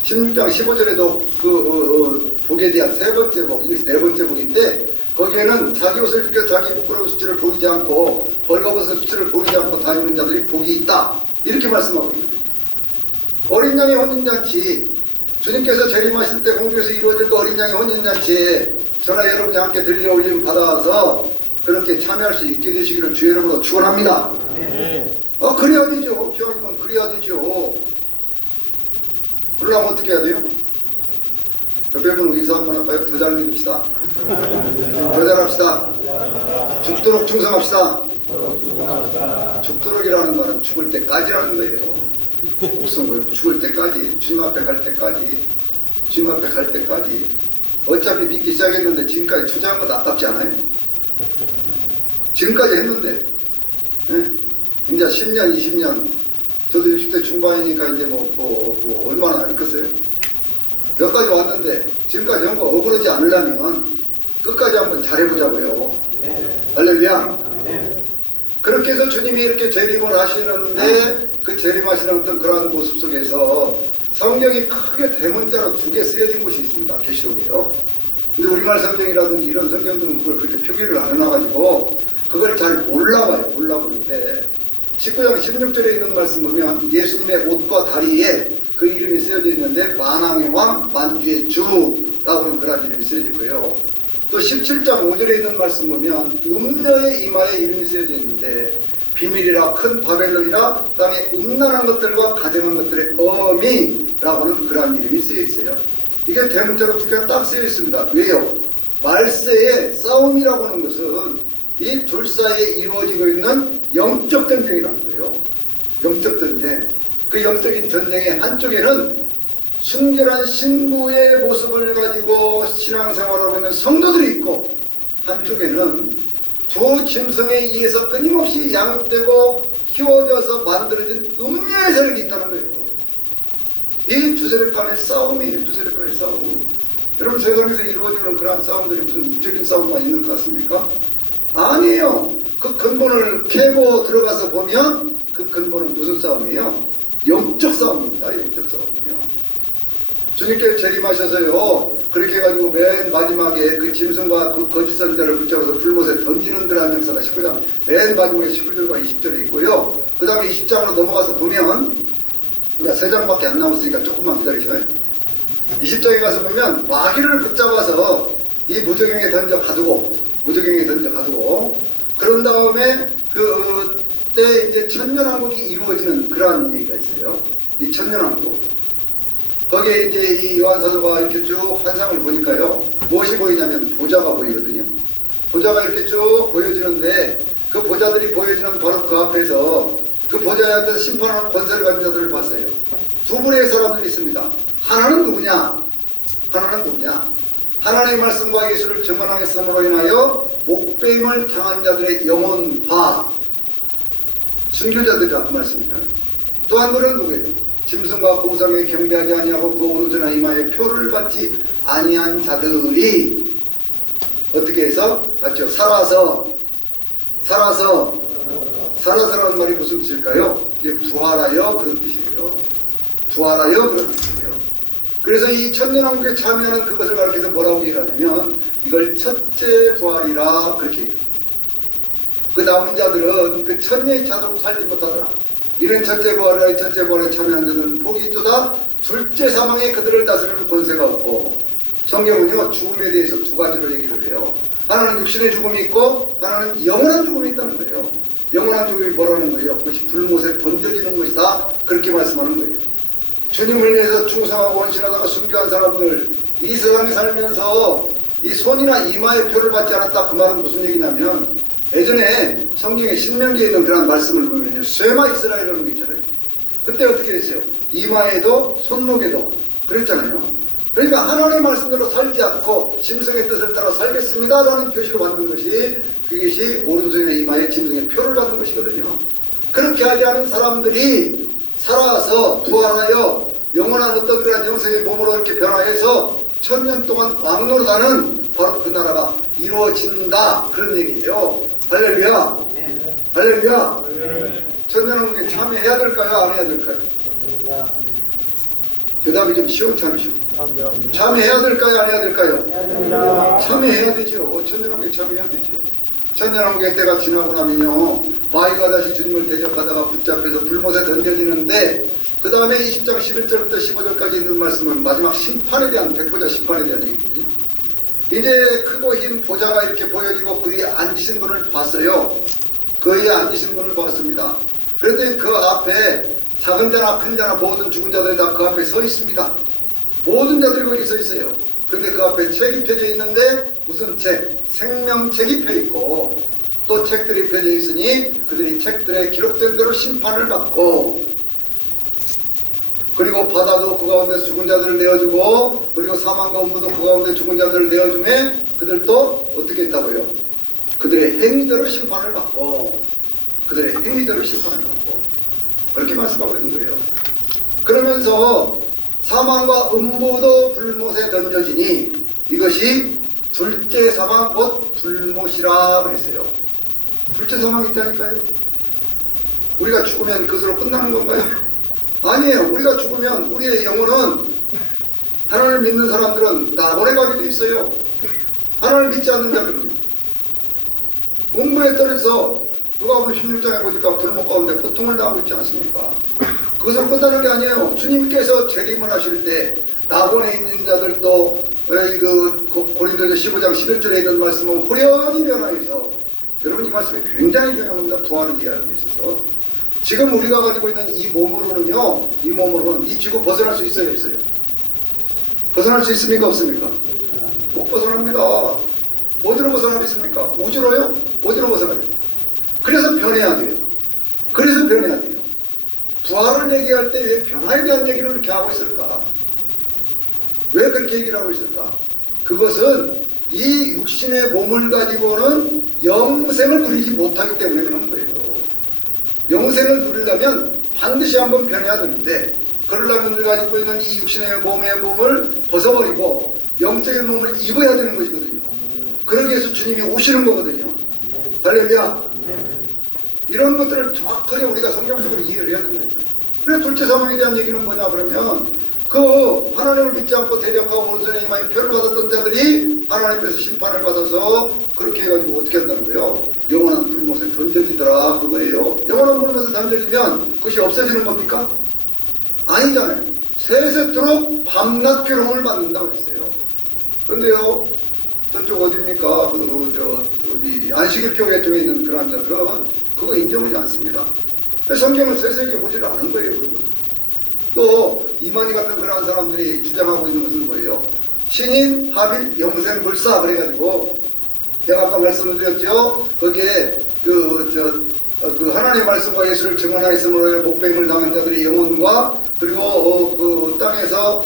16장 15절에도 복에 대한 3번째 복, 이게 4번째 복인데 거기에는 자기 옷을 지켜 자기 부끄러운 수치를 보이지 않고 벌거벗은 수치를 보이지 않고 다니는 자들이 복이 있다. 이렇게 말씀하고 있거든요. 어린 양의 혼인잔치 주님께서 재림하실 때 공중에서 이루어질 그 어린 양의 혼인잔치에 저나 여러분이 함께 들려올림 받아서 그렇게 참여할 수 있게 되시기를 주의 이름으로 축원합니다. 그래야 되죠. 기왕이면 그래야 되죠. 그러려면 어떻게 해야 돼요? 옆에 분은 의사 한번 할까요? 더 잘 믿읍시다. 더 잘합시다. 죽도록 충성합시다. 죽도록이라는 말은 죽을 때까지라는 거예요. 목숨 걸고 죽을 때까지, 주님 앞에 갈 때까지, 주님 앞에 갈 때까지. 어차피 믿기 시작했는데 지금까지 투자한 것도 아깝지 않아요? 지금까지 했는데, 예? 이제 10년, 20년, 저도 60대 중반이니까 이제 얼마나 있겠어요? 몇 가지 왔는데, 지금까지 한 거 억울하지 않으려면, 끝까지 한번 잘해보자고요. 할렐루야. 그렇게 해서 주님이 이렇게 재림을 하시는데, 그 재림하시는 어떤 그러한 모습 속에서 성경이 크게 대문자로 2개 쓰여진 곳이 있습니다. 계시록이에요. 근데 우리말 성경이라든지 이런 성경들은 그걸 그렇게 표기를 안 해놔가지고 그걸 잘 몰라보는데 19장 16절에 있는 말씀 보면 예수님의 옷과 다리에 그 그 이름이 쓰여져 있는데 만왕의 왕 만주의 주라고는 그런 이름이 쓰여져 있고요. 또 17장 5절에 있는 말씀 보면 음녀의 이마에 이름이 쓰여져 있는데 비밀이라 큰 바벨론이라 땅에 음란한 것들과 가증한 것들의 어미라고는 그런 이름이 쓰여 있어요. 이게 대문자로 두 개가 딱 쓰여 있습니다. 왜요? 말세의 싸움이라고 하는 것은 이 둘 사이에 이루어지고 있는 영적 전쟁이라는 거예요. 영적 전쟁. 그 영적인 전쟁의 한쪽에는 순결한 신부의 모습을 가지고 신앙생활하고 있는 성도들이 있고, 한쪽에는 두 짐승에 의해서 끊임없이 양육되고 키워져서 만들어진 음녀의 세력이 있다는 거예요. 이 두 세력 간의 싸움이에요. 두 세력 간의 싸움. 여러분, 세상에서 이루어지는 그러한 싸움들이 무슨 육적인 싸움만 있는 것 같습니까? 아니에요. 그 근본을 캐고 들어가서 보면 그 근본은 무슨 싸움이에요? 영적 싸움입니다. 영적 싸움이에요. 주님께서 재림하셔서요, 그렇게 해가지고 맨 마지막에 그 짐승과 그 거짓 선자를 붙잡아서 불못에 던지는 그런 역사가 19장 맨 마지막에 19절과 20절에 있고요. 그 다음에 20장으로 넘어가서 보면, 우리가 3장밖에 안 남았으니까 조금만 기다리셔요. 20장에 가서 보면 마귀를 붙잡아서 이 무저경에 던져 가두고, 그런 다음에 그때 이제 천년왕국이 이루어지는 그러한 얘기가 있어요. 이 천년왕국. 거기에 이제 이 요한사도가 이렇게 쭉 환상을 보니까요, 무엇이 보이냐면 보좌가 보이거든요. 보좌가 이렇게 쭉 보여지는데, 그 보좌들이 보여지는 바로 그 앞에서 그 보좌에 앉아서 심판하는 권세를 가진 자들을 봤어요. 두 분의 사람들이 있습니다. 하나는 누구냐? 하나님의 말씀과 예수를 증언하였음으로 인하여 목배임을 당한 자들의 영혼과 순교자들이라 그 말씀이죠. 또 한 분은 누구예요? 짐승과 우상에 경배하지 아니하고 그 오른손이나 이마에 표를 받지 아니한 자들이 어떻게 해서 봤죠? 살아서라는 말이 무슨 뜻일까요? 이게 부활하여 그런 뜻이에요. 그래서 이 천년왕국에 참여하는 그것을 가르쳐서 뭐라고 얘기하냐면 이걸 첫째 부활이라 그렇게 얘기해요. 그 남은 자들은 그 천년이 차도록 살지 못하더라. 이런 첫째 부활에 참여하는 자들은 복이 있도다. 둘째 사망에 그들을 다스리는 권세가 없고, 성경은요 죽음에 대해서 두 가지로 얘기를 해요. 하나는 육신의 죽음이 있고 하나는 영원한 죽음이 있다는 거예요. 영원한 죽음이 뭐라는 거예요? 그것이 불못에 던져지는 것이다. 그렇게 말씀하는 거예요. 주님을 위해서 충성하고 헌신하다가 순교한 사람들, 이 세상에 살면서 이 손이나 이마에 표를 받지 않았다. 그 말은 무슨 얘기냐면, 예전에 성경에 신명기에 있는 그런 말씀을 보면요, 쇠마 이스라엘이라는 게 있잖아요. 그때 어떻게 했어요? 이마에도 손목에도 그랬잖아요. 그러니까 하나님의 말씀대로 살지 않고 짐승의 뜻을 따라 살겠습니다 라는 표시로 받는 것이, 그것이 오른손이나 이마에 짐승의 표를 받는 것이거든요. 그렇게 하지 않은 사람들이 살아서 부활하여 영원한 어떤 그런 영생의 몸으로 이렇게 변화해서 천년 동안 왕노릇하는 바로 그 나라가 이루어진다, 그런 얘기예요. 할렐루야. 할렐루야. 천년왕국에 참여해야 될까요? 안 해야 될까요? 대답이 좀 시원찮으시오. 참여해야 될까요? 안 해야 될까요? 참여해야 되죠. 천년왕국에 참여해야 되죠. 천년왕국의 때가 지나고 나면요, 마귀가 다시 주님을 대적하다가 붙잡혀서 불못에 던져지는데, 그 다음에 20장 11절부터 15절까지 있는 말씀은 마지막 심판에 대한, 백보자 심판에 대한 얘기거든요. 이제 크고 흰 보좌가 이렇게 보여지고 그 위에 앉으신 분을 봤어요. 그 위에 앉으신 분을 봤습니다. 그런데 그 앞에 작은 자나 큰 자나 모든 죽은 자들이 다 그 앞에 서 있습니다. 모든 자들이 거기 서 있어요. 그런데 그 앞에 책이 펴져 있는데, 무슨 책? 생명책이 펴 있고, 또 책들이 펴져 있으니 그들이 책들에 기록된 대로 심판을 받고, 그리고 바다도 그 가운데서 죽은 자들을 내어주고, 그리고 사망과 음부도 그 가운데 죽은 자들을 내어주매 그들도 어떻게 했다고요? 그들의 행위대로 심판을 받고, 그렇게 말씀하고 있는 거예요. 그러면서 사망과 음부도 불못에 던져지니 이것이 둘째 사망 곧 불못이라 그랬어요. 둘째 사망이 있다니까요. 우리가 죽으면 그것으로 끝나는 건가요? 아니에요. 우리가 죽으면 우리의 영혼은, 하나님을 믿는 사람들은 낙원에 가게 돼 있어요. 하나님을 믿지 않는 자들은요, 음부에 떨어져서 누가복음 16장에 보니까 들목 가운데 고통을 당하고 있지 않습니까? 그것을 끝나는 게 아니에요. 주님께서 재림을 하실 때 낙원에 있는 자들도 고린도서 15장 11절에 있는 말씀은 호련히 변화해서, 여러분 이 말씀이 굉장히 중요한 겁니다. 부활을 이해하는 데 있어서. 지금 우리가 가지고 있는 이 몸으로는 이 지구 벗어날 수 있어요, 없어요? 벗어날 수 있습니까, 없습니까? 못 벗어납니다. 어디로 벗어나겠습니까? 우주로요? 어디로 벗어나요? 그래서 변해야 돼요. 부활을 얘기할 때 왜 변화에 대한 얘기를 이렇게 하고 있을까? 왜 그렇게 얘기를 하고 있을까? 그것은 이 육신의 몸을 가지고는 영생을 누리지 못하기 때문에 그런 거예요. 영생을 누리려면 반드시 한번 변해야 되는데, 그러려면 우리가 가지고 있는 이 육신의 몸을 벗어버리고 영적인 몸을 입어야 되는 것이거든요. 그러기 위해서 주님이 오시는 거거든요. 할렐루야. 이런 것들을 정확하게 우리가 성경적으로 이해를 해야 된다니까요. 그래, 둘째 사망에 대한 얘기는 뭐냐 그러면, 하나님을 믿지 않고 대적하고 오른손에 이마에 표를 받았던 자들이 하나님께서 심판을 받아서 그렇게 해가지고 어떻게 한다는 거예요? 영원한 불못에 던져지더라, 그거예요. 영원한 불못에 던져지면 그것이 없어지는 겁니까? 아니잖아요. 세세토록 밤낮 괴로움을 받는다고 했어요. 그런데요, 저쪽 어디입니까? 어디 안식일 교회에 있는 그런 자들은 그거 인정하지 않습니다. 성경을 세세하게 보지를 않은 거예요, 그걸. 또 이만희 같은 그런 사람들이 주장하고 있는 것은 뭐예요? 신인, 하빌, 영생불사 그래가지고, 제가 아까 말씀을 드렸죠. 거기에 하나님의 말씀과 예수를 증언하였으므로 목배임을 당한 자들이 영혼과, 그리고 그 땅에서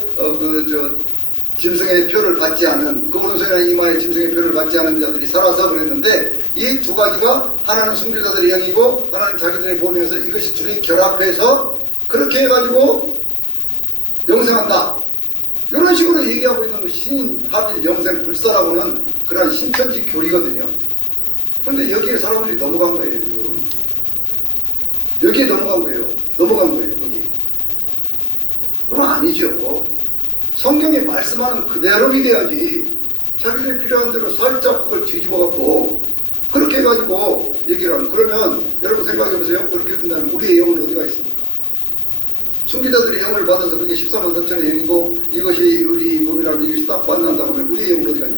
짐승의 표를 받지 않은, 그 오른손이나 이마에 짐승의 표를 받지 않은 자들이 살아서 그랬는데, 이 두 가지가 하나는 순교자들의 영이고 하나는 자기들의 몸이어서 이것이 둘이 결합해서 그렇게 해가지고 영생한다, 이런 식으로 얘기하고 있는 것이 신인, 하빌, 영생, 불사라고는 그런 신천지 교리거든요. 그런데 여기에 사람들이 넘어간 거예요, 지금. 여기에 넘어간 거예요, 거기. 그건 아니죠. 성경이 말씀하는 그대로 믿어야지. 자기들이 필요한 대로 살짝 그걸 뒤집어갖고 그렇게 해가지고 얘기를 하면, 그러면 여러분 생각해보세요. 그렇게 된다면 우리의 영은 어디가 있습니까? 순기자들이 영을 받아서 그게 14만 4천의 영이고 이것이 우리 몸이라면 이것이 딱 만난다고 하면 우리의 영은 어디 갔냐?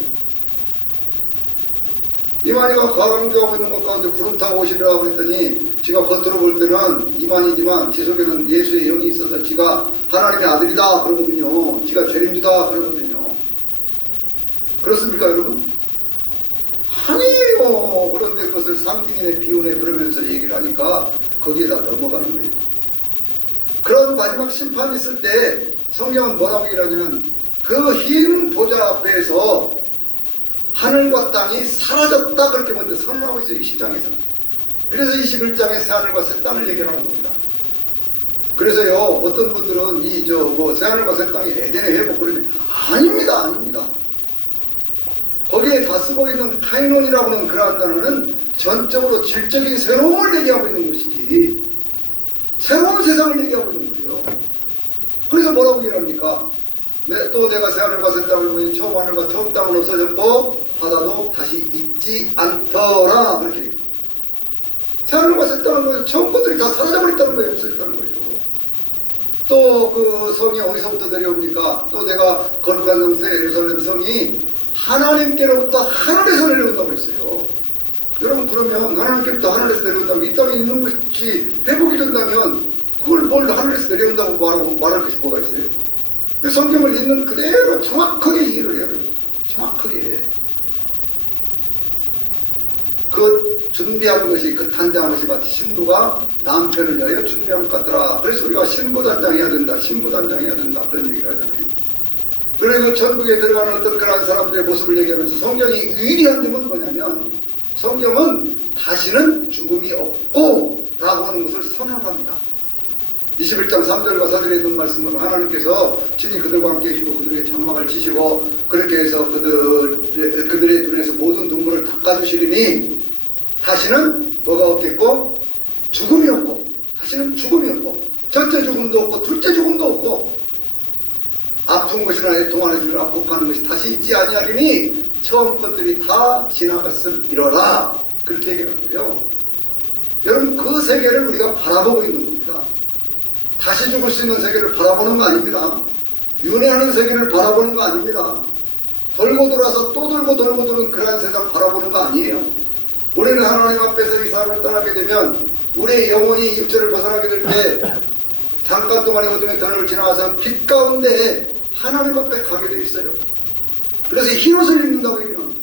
이만희가 가강조하고 있는 것 가운데 구름 타고 오시리라고 그랬더니, 지가 겉으로 볼 때는 이만희지만 지 속에는 예수의 영이 있어서 지가 하나님의 아들이다 그러거든요. 지가 죄림주다 그러거든요. 그렇습니까, 여러분? 아니에요. 그런데 그것을 상징이네 비유네 그러면서 얘기를 하니까 거기에다 넘어가는 거예요. 그런 마지막 심판이 있을 때 성경은 뭐라고 얘기하냐면, 그 흰 보좌 앞에서 하늘과 땅이 사라졌다, 그렇게 먼저 선언하고 있어요, 이 10장에서. 그래서 21장에 새하늘과 새 땅을 얘기하는 겁니다. 그래서요, 어떤 분들은 새하늘과 새 땅이 에덴의 회복 그러는데, 아닙니다. 거기에 다 쓰고 있는 카이논이라고 하는 그러한 단어는 전적으로 질적인 새로움을 얘기하고 있는 것이지, 새로운 세상을 얘기하고 있는 거예요. 그래서 뭐라고 얘기합니까? 또 내가 새하늘과 새 땅을 보니 처음 하늘과 처음 땅은 없어졌고 바다도 다시 있지 않더라, 그렇게 얘기해요. 새하늘과 새 땅을 보니 처음 것들이 다 사라져버렸다는 거예요, 없어졌다는 거예요. 또 그 성이 어디서부터 내려옵니까? 또 내가 거룩한 성새 예루살렘 성이 하나님께로부터 하늘에서 내려온다고 했어요. 여러분, 그러면 하나님께부터 하늘에서 내려온다면, 이 땅에 있는 것이 회복이 된다면 그걸 뭘 하늘에서 내려온다고 말할 것이 뭐가 있어요? 성경을 읽는 그대로 정확하게 이해를 해야 됩니다. 정확하게. 그 준비한 것이, 그 탄장한 것이 마치 신부가 남편을 위하여 준비한 것 같더라. 그래서 우리가 신부단장해야 된다, 신부단장해야 된다, 그런 얘기를 하잖아요. 그리고 천국에 들어가는 어떤 그러한 사람들의 모습을 얘기하면서 성경이 위리한 점은 뭐냐면, 성경은 다시는 죽음이 없고 라고 하는 것을 선언합니다. 21장 3절과 4절에 있는 말씀은 하나님께서 친히 그들과 함께 계시고 그들에게 장막을 치시고 그렇게 해서 그들의 눈에서 모든 눈물을 닦아주시리니 다시는 뭐가 없겠고? 죽음이 없고, 다시는 죽음이 없고, 첫째 죽음도 없고 둘째 죽음도 없고, 아픈 것이나 애통하는 것이나 곡하는 것이 다시 있지 아니하리니 처음 것들이 다 지나갔음이러라, 그렇게 얘기하는 거예요. 여러분, 그 세계를 우리가 바라보고 있는 겁니다. 다시 죽을 수 있는 세계를 바라보는 거 아닙니다. 윤회하는 세계를 바라보는 거 아닙니다. 돌고 돌아서 또 돌고 돌고 도는 그러한 세상 바라보는 거 아니에요. 우리는 하나님 앞에서 이 삶을 떠나게 되면 우리의 영혼이 육체를 벗어나게 될 때 잠깐 동안의 어둠의 터널을 지나가서 빛 가운데 하나님 앞에 가게 돼 있어요. 그래서 흰옷을 입는다고 얘기는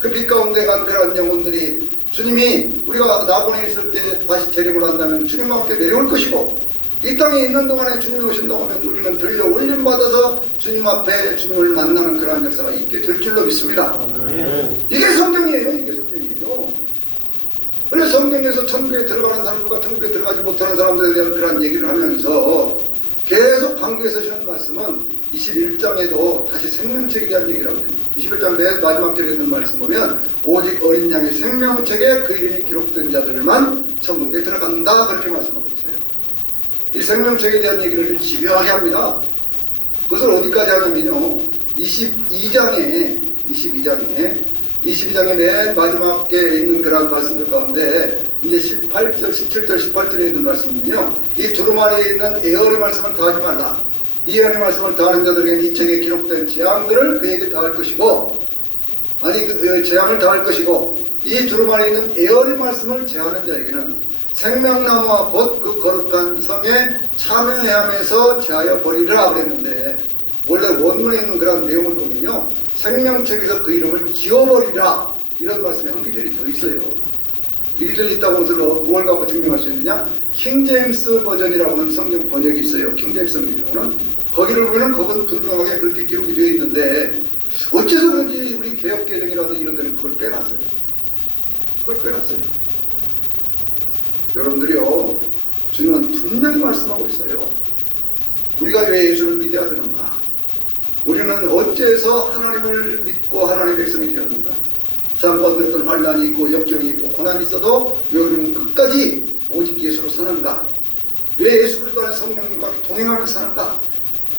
그 빛 가운데 간 그런 영혼들이 주님이 우리가 나본에 있을 때 다시 재림을 한다면 주님과 함께 내려올 것이고, 이 땅에 있는 동안에 주님이 오신다고 하면 우리는 들려 올림받아서 주님 앞에 주님을 만나는 그런 역사가 있게 될 줄로 믿습니다. 이게 성경이에요. 이게 성경이에요. 그래서 성경에서 천국에 들어가는 사람들과 천국에 들어가지 못하는 사람들에 대한 그런 얘기를 하면서 계속 강조해서 하시는 말씀은 21장에도 다시 생명책에 대한 얘기를 하거든요. 21장 맨 마지막 절에 있는 말씀 보면 오직 어린 양의 생명책에 그 이름이 기록된 자들만 천국에 들어간다, 그렇게 말씀하고 있어요. 이 생명책에 대한 얘기를 집요하게 합니다. 그것을 어디까지 하냐면요, 22장에 맨 마지막에 있는 그런 말씀들 가운데 이제 18절, 17절, 18절에 있는 말씀은요, 이 두루마리에 있는 에어의 말씀을 더하지 말라. 이 예언의 말씀을 다하는 자들에게는 이 책에 기록된 재앙들을 그에게 다할 것이고, 재앙을 다할 것이고, 이 두루마리에 있는 예언의 말씀을 제하는 자에게는 생명나무와 곧 그 거룩한 성에 참여해야 하면서 제하여 버리라 그랬는데, 원래 원문에 있는 그런 내용을 보면요, 생명책에서 그 이름을 지워버리라, 이런 말씀이 한 구절이 더 있어요. 이 구절이 있다고 해서 뭘 갖고 증명할 수 있느냐? 킹제임스 버전이라고 하는 성경 번역이 있어요. 킹제임스 성경이라고는. 거기를 보면 그건 분명하게 그렇게 기록이 되어 있는데, 어째서 그런지 우리 개혁개정이라든지 이런 데는 그걸 빼놨어요. 여러분들이요, 주님은 분명히 말씀하고 있어요. 우리가 왜 예수를 믿어야 되는가? 우리는 어째서 하나님을 믿고 하나님의 백성이 되었는가? 잠깐 어떤 환난이 있고 역경이 있고 고난이 있어도 왜 우리는 끝까지 오직 예수로 사는가? 왜 예수 그리스도 안에 성령님과 동행하며 사는가?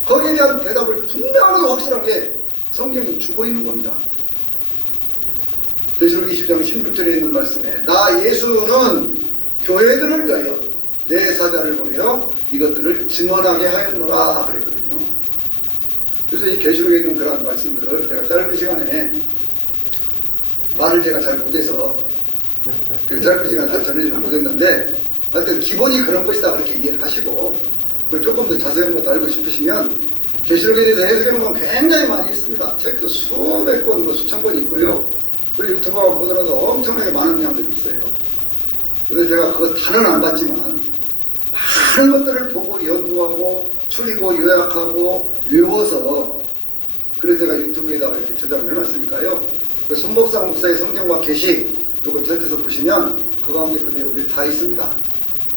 거기에 대한 대답을 분명하고 확실하게 성경이 주고 있는 겁니다. 계시록 20장 16절에 있는 말씀에 나 예수는 교회들을 위하여 내 사자를 보내어 이것들을 증언하게 하였노라 그랬거든요. 그래서 이 계시록에 있는 그런 말씀들을 제가 짧은 시간에 말을 제가 잘 못해서 짧은 시간에 다 전해주지 못했는데, 하여튼 기본이 그런 것이다 그렇게 이해를 하시고, 조금 더 자세한 것도 알고 싶으시면 계시록에 대해서 해석하는 건 굉장히 많이 있습니다. 책도 수백 권, 수천 권이 있고요. 그리고 유튜브만 보더라도 엄청나게 많은 양들이 있어요. 그래서 제가 그거 다는 안 봤지만 많은 것들을 보고 연구하고 추리고 요약하고 외워서, 그래서 제가 유튜브에다가 이렇게 저장을 해놨으니까요. 그 손법상 목사의 성경과 계시, 요거 전체에서 보시면 그 가운데 그 내용들이 다 있습니다.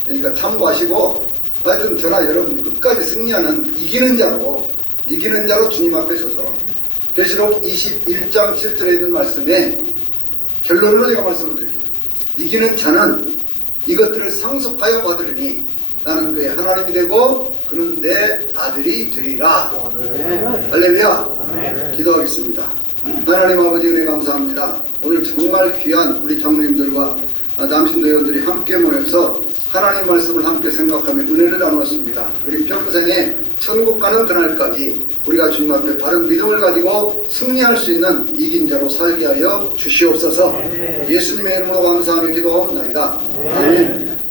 그러니까 참고하시고, 하여튼 저나 여러분 끝까지 승리하는 이기는 자로 주님 앞에 서서 계시록 21장 7절에 있는 말씀에 결론으로 제가 말씀을 드릴게요. 이기는 자는 이것들을 상속하여 받으리니 나는 그의 하나님이 되고 그는 내 아들이 되리라. 할렐루야. 기도하겠습니다. 하나님 아버지 은혜 감사합니다. 오늘 정말 귀한 우리 장로님들과 남신도 회원들이 함께 모여서 하나님 말씀을 함께 생각하며 은혜를 나누었습니다. 우리 평생에 천국 가는 그날까지 우리가 주님 앞에 바른 믿음을 가지고 승리할 수 있는 이긴 자로 살게 하여 주시옵소서. 예수님의 이름으로 감사하며 기도하옵나이다. 아멘.